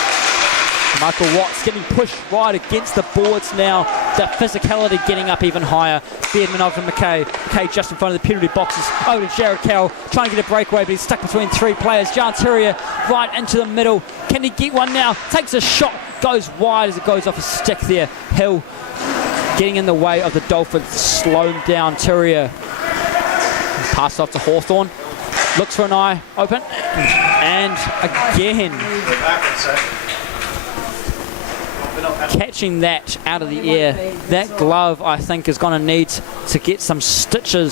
Michael Watts getting pushed right against the boards now. The physicality getting up even higher. Beardman over to McKay. McKay just in front of the penalty boxes. Over to Jared Carroll. Trying to get a breakaway, but he's stuck between three players. Jan Turia right into the middle. Can he get one now? Takes a shot. Goes wide as it goes off a stick there. Hill getting in the way of the Dolphins. Slow him down. Turia. Pass off to Hawthorn. Looks for an eye. Open. And again. Catching that out of the air. That glove, I think, is going to need to get some stitching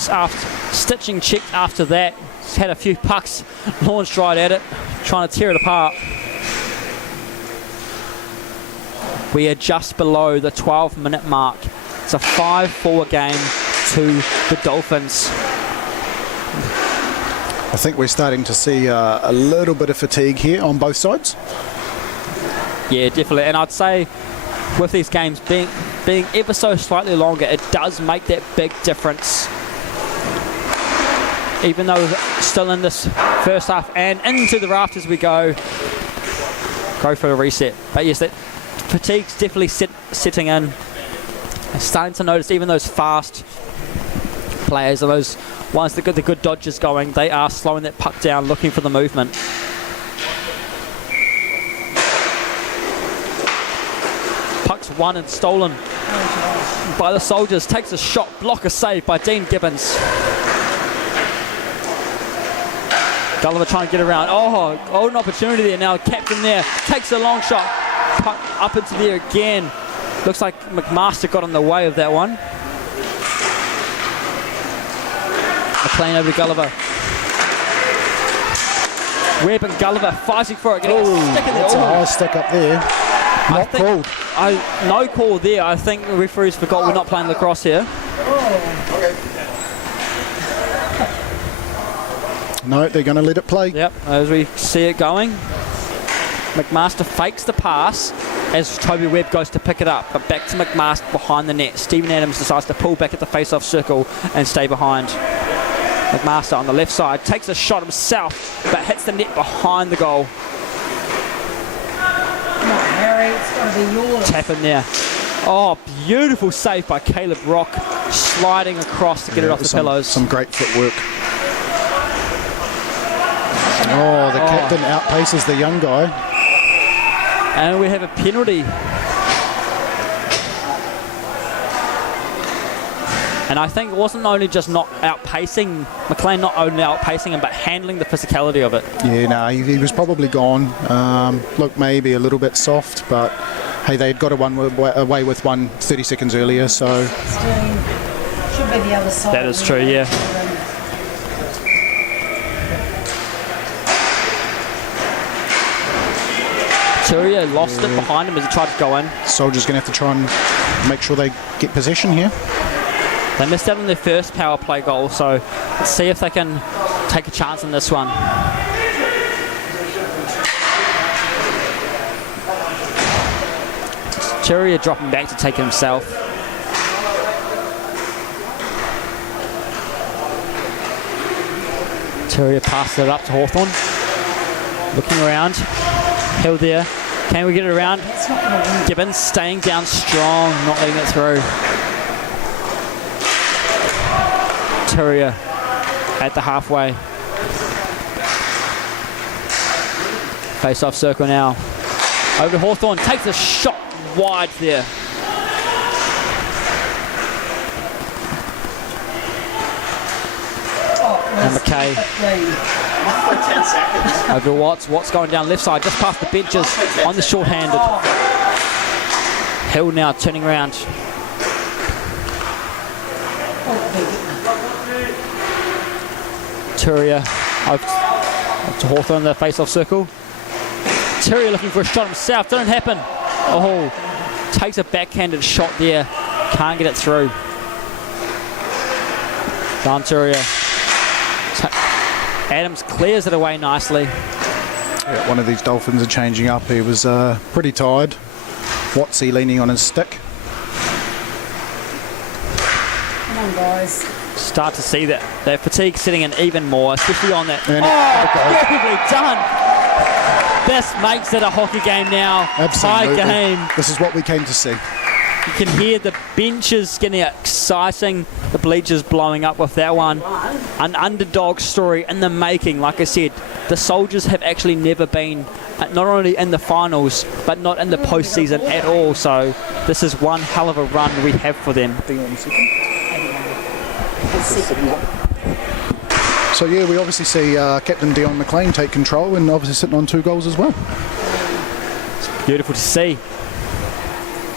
checked after that. He's had a few pucks launched right at it, trying to tear it apart. We are just below the 12-minute mark. It's a 5-4 game to the Dolphins. I think we're starting to see a little bit of fatigue here on both sides. Yeah, definitely. And I'd say with these games being ever so slightly longer, it does make that big difference. Even though we're still in this first half and into the rafters we go for a reset. But yes, that fatigue's definitely setting in. I'm starting to notice even those fast players or those ones that get the good dodges going, they are slowing that puck down, looking for the movement. Puck's won and stolen by the Soldiers. Takes a shot, blocker save by Dean Gibbons. Gulliver trying to get around. Oh, an opportunity there now. Captain there takes a long shot. Puck up into there again. Looks like McMaster got in the way of that one. McLean over to Gulliver. Webb and Gulliver fighting for it. Getting a stick in there. That's a high stick up there. Not called. No call there. I think the referees forgot we're not playing lacrosse here. No, they're going to let it play. Yep, as we see it going. McMaster fakes the pass as Toby Webb goes to pick it up, but back to McMaster behind the net. Stephen Adams decides to pull back at the face-off circle and stay behind. McMaster on the left side takes a shot himself, but hits the net behind the goal. Harry, it's got to be yours. Tap in there. Oh, beautiful save by Caleb Rock, sliding across to get it off the pillows. Some great footwork. Oh, the captain outpaces the young guy. And we have a penalty. And I think it wasn't only just not outpacing, McLean not only outpacing him, but handling the physicality of it. Yeah, no, he was probably gone. Look, maybe a little bit soft, but hey, they'd got away with one 30 seconds earlier, so... Should be the other side. That is true, yeah. Turia lost it behind him as he tried to go in. Soldiers going to have to try and make sure they get possession here. They missed out on their first power play goal, so let's see if they can take a chance in this one. Turia dropping back to take it himself. Turia passes it up to Hawthorn. Looking around. Hill there. Can we get it around? That's not going to win. Gibbons staying down strong, not letting it through. Turia at the halfway. Face-off circle now. Over to Hawthorn, takes a shot wide there. And McKay. Over to Watts. Watts going down left side, just past the benches on the short-handed. Hill now turning around. Turia up to Hawthorn in the face-off circle. Turia looking for a shot himself. Didn't happen. Oh, takes a backhanded shot there. Can't get it through. Down Turia. Adams clears it away nicely. Yeah, one of these Dolphins are changing up. He was pretty tired. Watsy leaning on his stick. Come on, guys. Start to see that fatigue setting in even more, especially on that. And Beautifully done. This makes it a hockey game now. Absolutely. Tie game. This is what we came to see. You can hear the benches getting exciting, the bleachers blowing up with that one. An underdog story in the making. Like I said, the Soldiers have actually never been, not only in the finals, but not in the postseason at all. So this is one hell of a run we have for them. So yeah, we obviously see Captain Dion McLean take control and obviously sitting on 2 goals as well. Beautiful to see.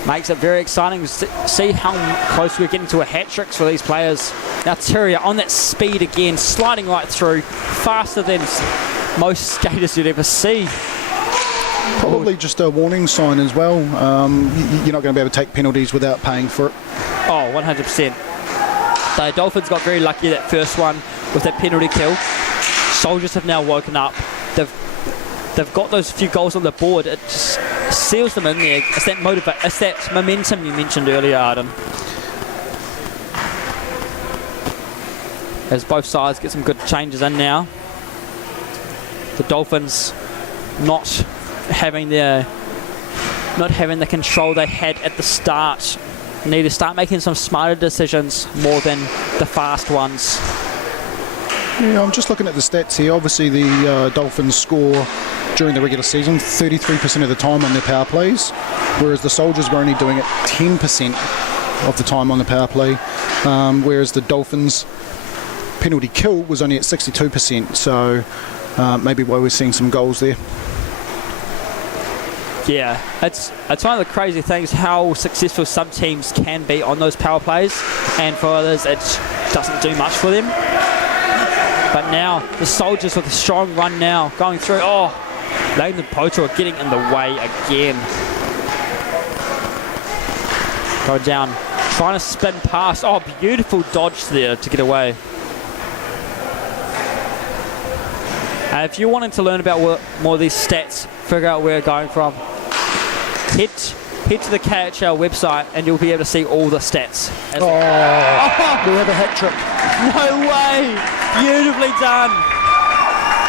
Makes it very exciting to see how close we're getting to a hat-trick for these players. Now Turia on that speed again, sliding right through, faster than most skaters you'd ever see. Probably just a warning sign as well. You're not going to be able to take penalties without paying for it. Oh, 100%. The Dolphins got very lucky that first one with that penalty kill. Soldiers have now woken up. They've got those few goals on the board. It just seals them in there. It's that momentum you mentioned earlier, Arden. As both sides get some good changes in now. The Dolphins not having the control they had at the start. Need to start making some smarter decisions more than the fast ones. Yeah, I'm just looking at the stats here. Obviously, the Dolphins score during the regular season 33% of the time on their power plays, whereas the Soldiers were only doing it 10% of the time on the power play, whereas the Dolphins' penalty kill was only at 62%. So maybe why we're seeing some goals there. Yeah, it's one of the crazy things how successful some teams can be on those power plays, and for others it doesn't do much for them. But now the Soldiers with a strong run now going through. Oh, Lane and Poto are getting in the way again. Go down, trying to spin past. Oh, beautiful dodge there to get away. If you're wanting to learn about more of these stats, figure out where we're going from, head to the KIHL website and you'll be able to see all the stats. We have a hat trick. No way! Beautifully done.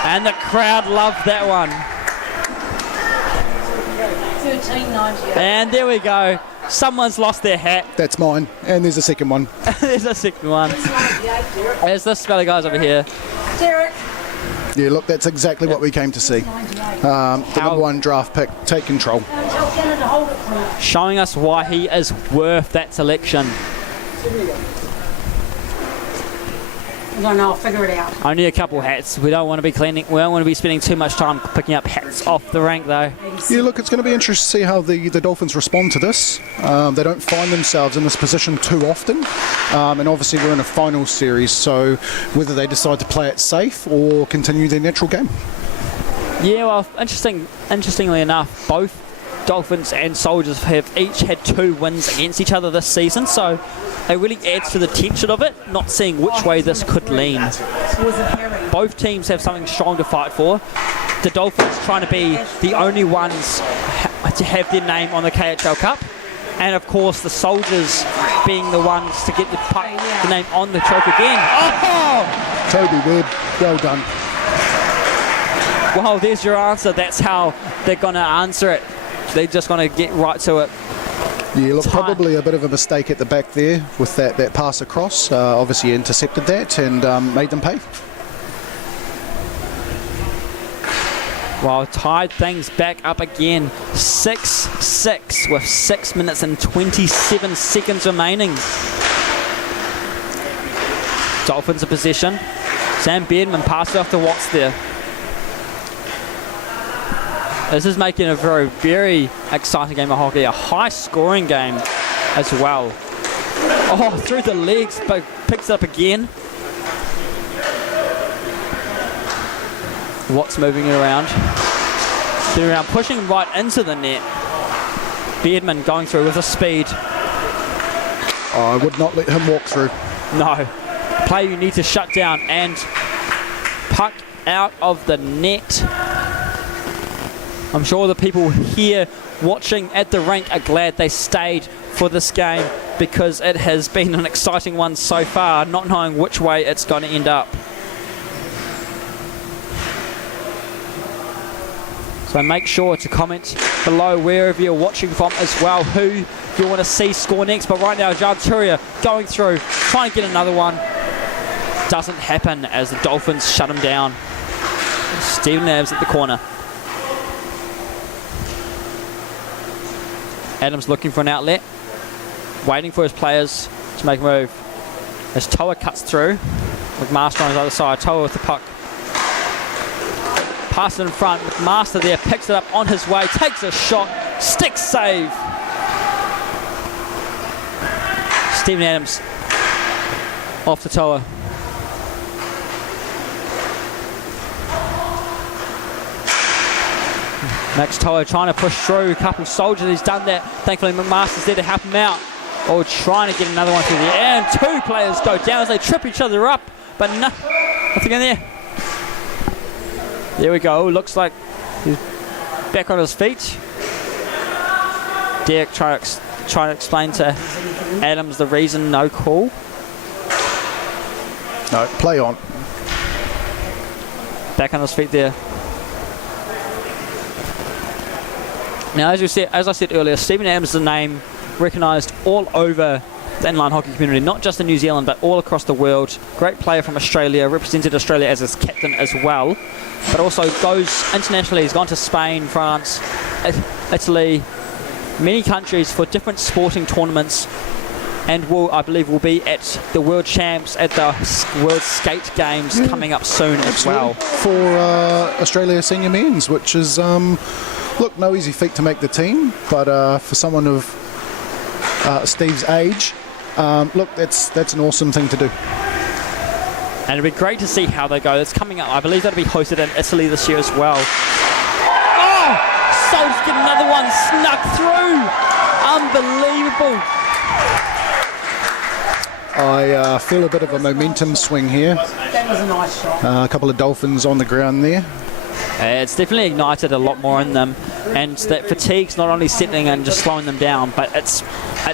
And the crowd loved that one. 13.98. And there we go. Someone's lost their hat. That's mine. And there's a second one. There's a second one. There's this fella guys over here. Derek. Yeah, look, that's exactly what we came to see. The number 1 draft pick, take control. Tell Canada to hold it for me. Showing us why he is worth that selection. I don't know, I'll figure it out. Only a couple hats. We don't want to be cleaning. We don't want to be spending too much time picking up hats off the rank, though. Yeah, look, it's going to be interesting to see how the Dolphins respond to this. They don't find themselves in this position too often. And obviously we're in a final series, so whether they decide to play it safe or continue their natural game. Yeah, well, interestingly enough, both Dolphins and Soldiers have each had 2 wins against each other this season, so it really adds to the tension of it, not seeing which way this could lean. Both teams have something strong to fight for. The Dolphins trying to be the only ones to have their name on the KHL Cup, and of course the Soldiers being the ones to get the name on the choke again. Oh! Toby Webb, well done. Well, there's your answer. That's how they're going to answer it. they're just going to get right to it. Yeah, look, Time. probably a bit of a mistake at the back there with that pass across. Obviously intercepted that and made them pay. Well, tied things back up again. 6-6 with 6 minutes and 27 seconds remaining. Dolphins in possession. Sam Beardman passes off to Watts there. This is making a very, very exciting game of hockey. A high-scoring game as well. Oh, through the legs, but picks it up again. Watts moving it around. Getting around, pushing right into the net. Beardman going through with a speed. I would not let him walk through. No. Play you need to shut down, and puck out of the net. I'm sure the people here watching at the rink are glad they stayed for this game, because it has been an exciting one so far, not knowing which way it's going to end up. So make sure to comment below wherever you're watching from as well, who you want to see score next. But right now, Jarturia going through, trying to get another one. Doesn't happen as the Dolphins shut him down. Stephen Adams at the corner. Adams looking for an outlet, waiting for his players to make a move. As Toa cuts through, McMaster on his other side. Toa with the puck. Pass it in front. McMaster there picks it up on his way, takes a shot, stick save. Stephen Adams off to Toa. Max Toa trying to push through. A couple soldiers, he's done that. Thankfully McMaster's there to help him out. Oh, trying to get another one through the air. And two players go down as they trip each other up. But nothing in there. There we go. Looks like he's back on his feet. Derek trying to explain to Adams the reason, no call. No, play on. Back on his feet there. Now, as I said earlier, Stephen Adams is a name recognised all over the inline hockey community, not just in New Zealand, but all across the world. Great player from Australia, represented Australia as his captain as well, but also goes internationally. He's gone to Spain, France, Italy, many countries for different sporting tournaments, and I believe will be at the World Champs at the World Skate Games coming up soon as well. For Australia senior men's, which is, look, no easy feat to make the team, but for someone of Steve's age, look, that's an awesome thing to do. And it'll be great to see how they go. It's coming up. I believe that'll be hosted in Italy this year as well. Oh! Souls get another one snuck through. Unbelievable. I feel a bit of a momentum swing here. That was a nice shot. A couple of Dolphins on the ground there. It's definitely ignited a lot more in them, and that fatigue's not only settling and just slowing them down, but it's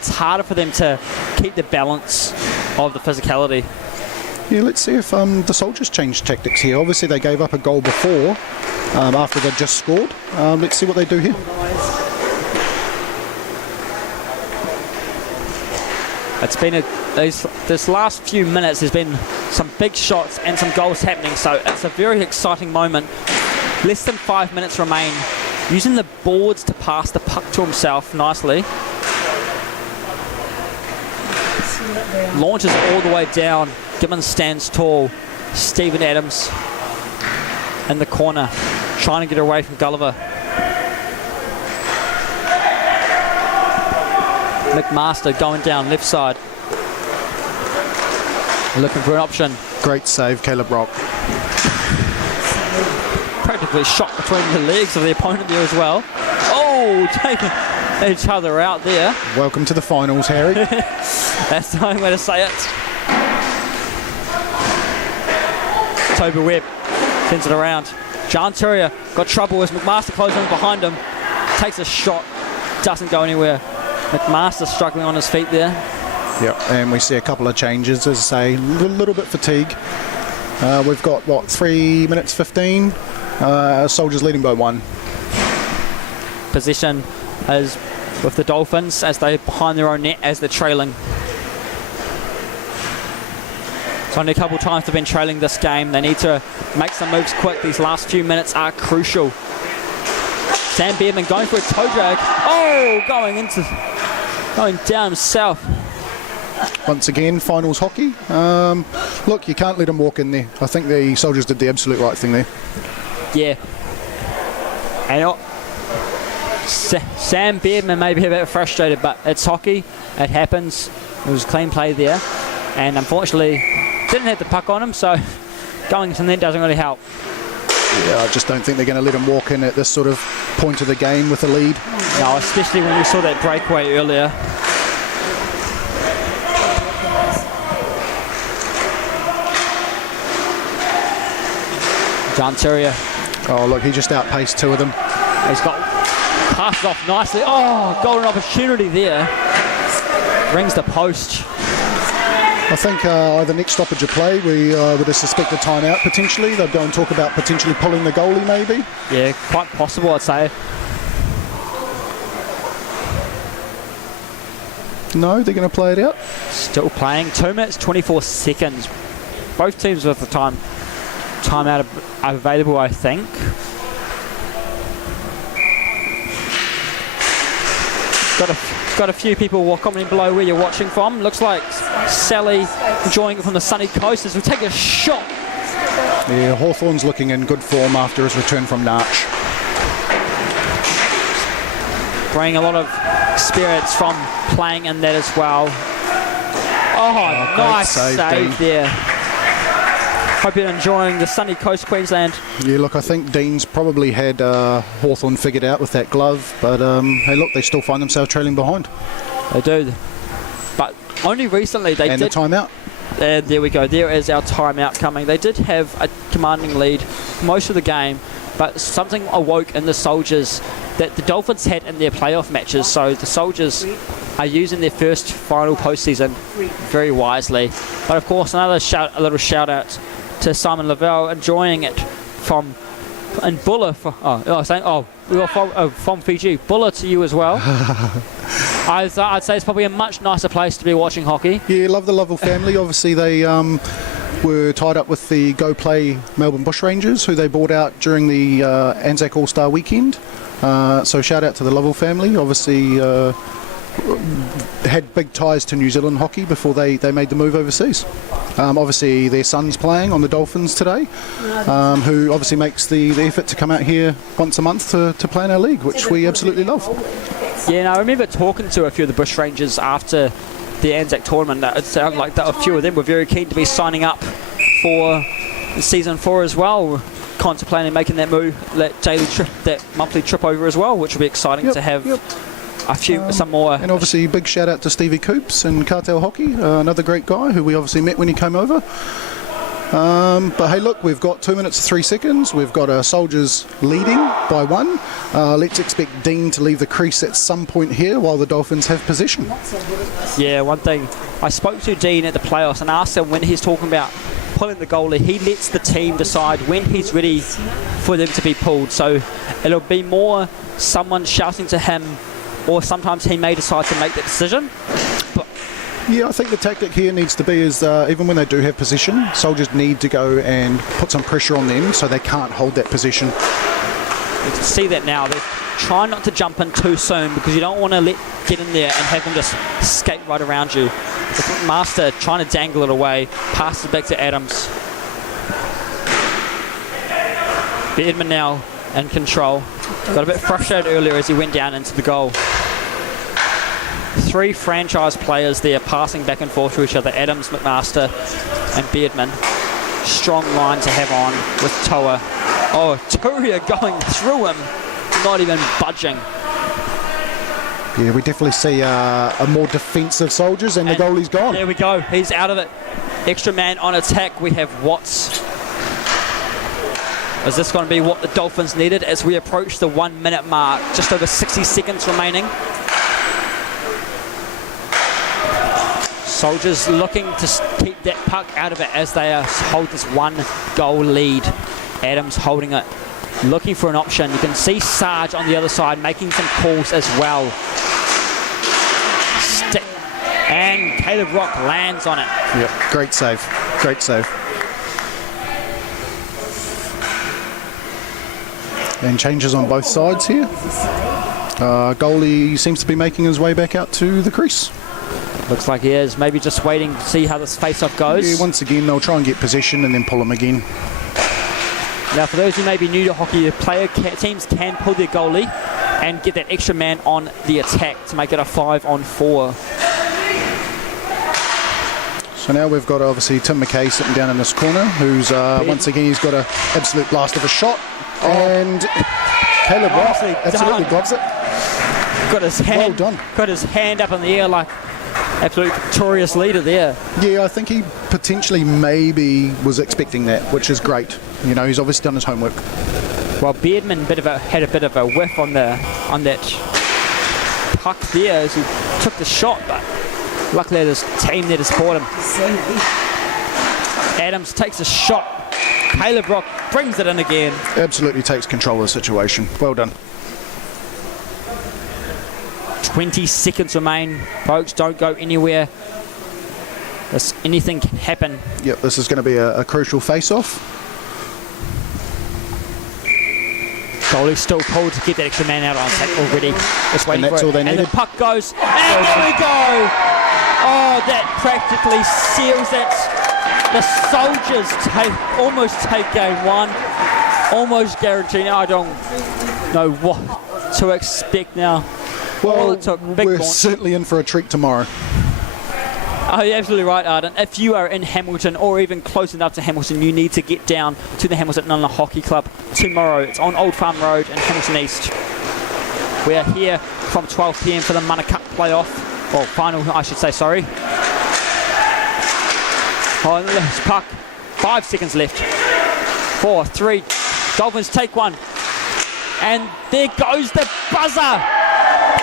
harder for them to keep the balance of the physicality. Yeah, let's see if the Soldiers changed tactics here. Obviously they gave up a goal before, after they'd just scored. Let's see what they do here. It's been this last few minutes, there's been some big shots and some goals happening, so it's a very exciting moment. Less than 5 minutes remain. Using the boards to pass the puck to himself nicely. Launches all the way down. Gibbons stands tall. Stephen Adams in the corner, trying to get away from Gulliver. McMaster going down left side. Looking for an option. Great save, Caleb Rock. Practically shot between the legs of the opponent there as well. Oh, taking each other out there. Welcome to the finals, Harry. That's the only way to say it. Toby Webb sends it around. John Turrier got trouble as McMaster closing behind him. Takes a shot, doesn't go anywhere. McMaster struggling on his feet there. Yep, and we see a couple of changes, as I say, a little bit fatigue. We've got, 3 minutes 15? Soldiers leading by 1. Possession as with the Dolphins as they're behind their own net as they're trailing. It's only a couple of times they've been trailing this game. They need to make some moves quick. These last few minutes are crucial. Sam Beardman going for a toe drag. Oh, going down south. Once again, finals hockey. Look, you can't let him walk in there. I think the Soldiers did the absolute right thing there. Yeah. And Sam Beardman may be a bit frustrated, but it's hockey. It happens. It was clean play there. And unfortunately, didn't have the puck on him, so going to net doesn't really help. Yeah, I just don't think they're going to let him walk in at this sort of point of the game with a lead. No, especially when we saw that breakaway earlier. John Terrier. Oh, look, he just outpaced two of them. He's got passed off nicely. Oh, golden opportunity there. Rings the post. I think either next stoppage of play, we would have suspected timeout potentially. They'd go and talk about potentially pulling the goalie maybe. Yeah, quite possible, I'd say. No, they're going to play it out. Still playing. 2 minutes, 24 seconds. Both teams with the timeout available, I think. Got a few people commenting below where you're watching from. Looks like Sally enjoying it from the sunny coast as we take a shot. Yeah, Hawthorn's looking in good form after his return from Narch. Bringing a lot of experience from playing in that as well. Oh, nice save there. Hope you're enjoying the sunny coast, Queensland. Yeah, look, I think Dean's probably had Hawthorn figured out with that glove, but hey, look, they still find themselves trailing behind. They do. But only recently they did. And the timeout. There we go. There is our timeout coming. They did have a commanding lead most of the game, but something awoke in the Soldiers that the Dolphins had in their playoff matches. So the Soldiers are using their first final postseason very wisely. But of course, a little shout out to Simon Lavelle enjoying it from Bulla. From Fiji. Bulla to you as well. I'd say it's probably a much nicer place to be watching hockey. Yeah, love the Lovell family. Obviously, they were tied up with the Go Play Melbourne Bushrangers, who they bought out during the Anzac All-Star weekend. So shout out to the Lovell family. Obviously, had big ties to New Zealand hockey before they made the move overseas. Obviously, their son's playing on the Dolphins today, who obviously makes the effort to come out here once a month to play in our league, which we absolutely love. Yeah, and I remember talking to a few of the Bushrangers after the Anzac tournament. It sounded like that a few of them were very keen to be signing up for season 4 as well, contemplating making that move, that monthly trip over as well, which will be exciting to have. Some more. And obviously, big shout out to Stevie Coops and Cartel Hockey, another great guy who we obviously met when he came over. But hey, look, we've got 2 minutes 3 seconds. We've got our Soldiers leading by 1. Let's expect Dean to leave the crease at some point here while the Dolphins have possession. Yeah, one thing. I spoke to Dean at the playoffs and asked him when he's talking about pulling the goalie, he lets the team decide when he's ready for them to be pulled. So it'll be more someone shouting to him, or sometimes he may decide to make that decision. But yeah, I think the tactic here needs to be is even when they do have possession, Soldiers need to go and put some pressure on them so they can't hold that position. You can see that now. They try not to jump in too soon because you don't want to get in there and have them just skate right around you. The Master trying to dangle it away, passes it back to Adams. Beardman now in control. Got a bit frustrated earlier as he went down into the goal. 3 franchise players there passing back and forth to each other, Adams, McMaster and Beardman. Strong line to have on with Toa. Oh, Turia going through him, not even budging. Yeah, we definitely see a more defensive Soldiers and the goalie's gone. There we go, he's out of it. Extra man on attack, we have Watts. Is this going to be what the Dolphins needed as we approach the 1 minute mark? Just over 60 seconds remaining. Soldiers looking to keep that puck out of it as they hold this 1 goal lead. Adams holding it looking for an option. You can see Sarge on the other side making some calls as well. And Caleb Rock lands on it. Yep, great save. Great save. And changes on both sides here. Goalie seems to be making his way back out to the crease. Looks like he is. Maybe just waiting to see how this face-off goes. Yeah, once again, they'll try and get possession and then pull him again. Now, for those who may be new to hockey, teams can pull their goalie and get that extra man on the attack to make it a 5-on-4. So now we've got obviously Tim McKay sitting down in this corner, who's once again he's got an absolute blast of a shot, and Caleb Rock absolutely gloves it. Got his hand, well done. Got his hand up in the air like absolute victorious leader there. Yeah, I think he potentially maybe was expecting that, which is great. You know, he's obviously done his homework. Well, Beardman had a bit of a whiff on that puck there as he took the shot, but luckily there's a team there to support him. Adams takes a shot. Caleb Rock brings it in again. Absolutely takes control of the situation. Well done. 20 seconds remain. Folks, don't go anywhere. Anything can happen. Yep, this is going to be a crucial face-off. Goalie still pulled to get that extra man out on attack already. Just waiting and that's for all they it. needed. And the puck goes. And there we go. Oh, that practically seals it. The Soldiers almost take game one. Almost guaranteed. I don't know what to expect now. Well, it took. Big we're launch. certainly in for a treat tomorrow. Oh, you're absolutely right, Arden. If you are in Hamilton or even close enough to Hamilton, you need to get down to the Hamilton Inline Hockey Club tomorrow. It's on Old Farm Road in Hamilton East. We are here from 12 p.m. for the Mana Cup playoff. Well, final, I should say, sorry. Oh, this puck. 5 seconds left. 4, 3. Dolphins take one. And there goes the buzzer.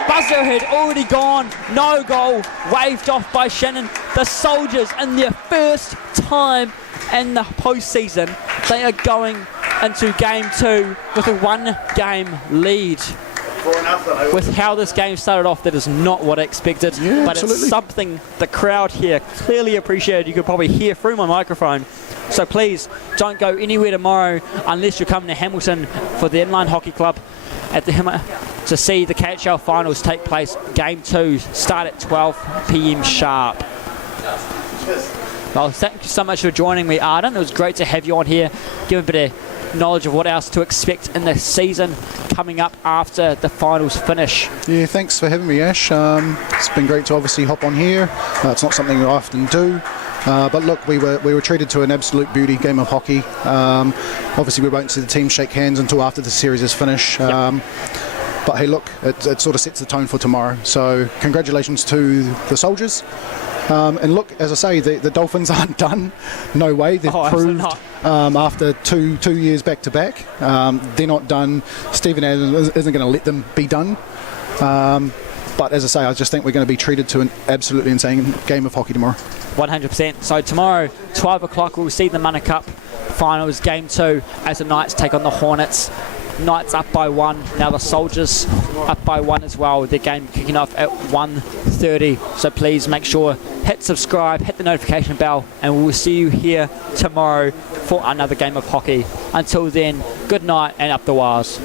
Buzzer had already gone. No goal. Waved off by Shannon. The Soldiers, in their first time in the postseason, they are going into game 2 with a 1-game lead. With how this game started off, that is not what I expected. Yeah, but absolutely. It's something the crowd here clearly appreciated. You could probably hear through my microphone. So please don't go anywhere tomorrow unless you're coming to Hamilton for the Inline Hockey Club at the to see the KIHL finals take place. Game 2 start at 12 p.m. sharp. Well, thank you so much for joining me, Arden. It was great to have you on here. Give a bit of knowledge of what else to expect in the season coming up after the finals finish. Yeah, thanks for having me, Ash. It's been great to obviously hop on here. It's not something I often do. But look, we were treated to an absolute beauty game of hockey. Obviously, we won't see the team shake hands until after the series is finished. Yep. But hey, look, it sort of sets the tone for tomorrow. So congratulations to the Soldiers. And look, as I say, the Dolphins aren't done. No way. They've proved after two years back to back, they're not done. Stephen Adams isn't going to let them be done. But as I say, I just think we're going to be treated to an absolutely insane game of hockey tomorrow. 100%. So tomorrow, 12 o'clock, we'll see the Mana Cup finals, game 2, as the Knights take on the Hornets. Knights up by 1. Now the Soldiers up by 1 as well. Their game kicking off at 1:30. So please make sure, hit subscribe, hit the notification bell, and we'll see you here tomorrow for another game of hockey. Until then, good night and up the wires.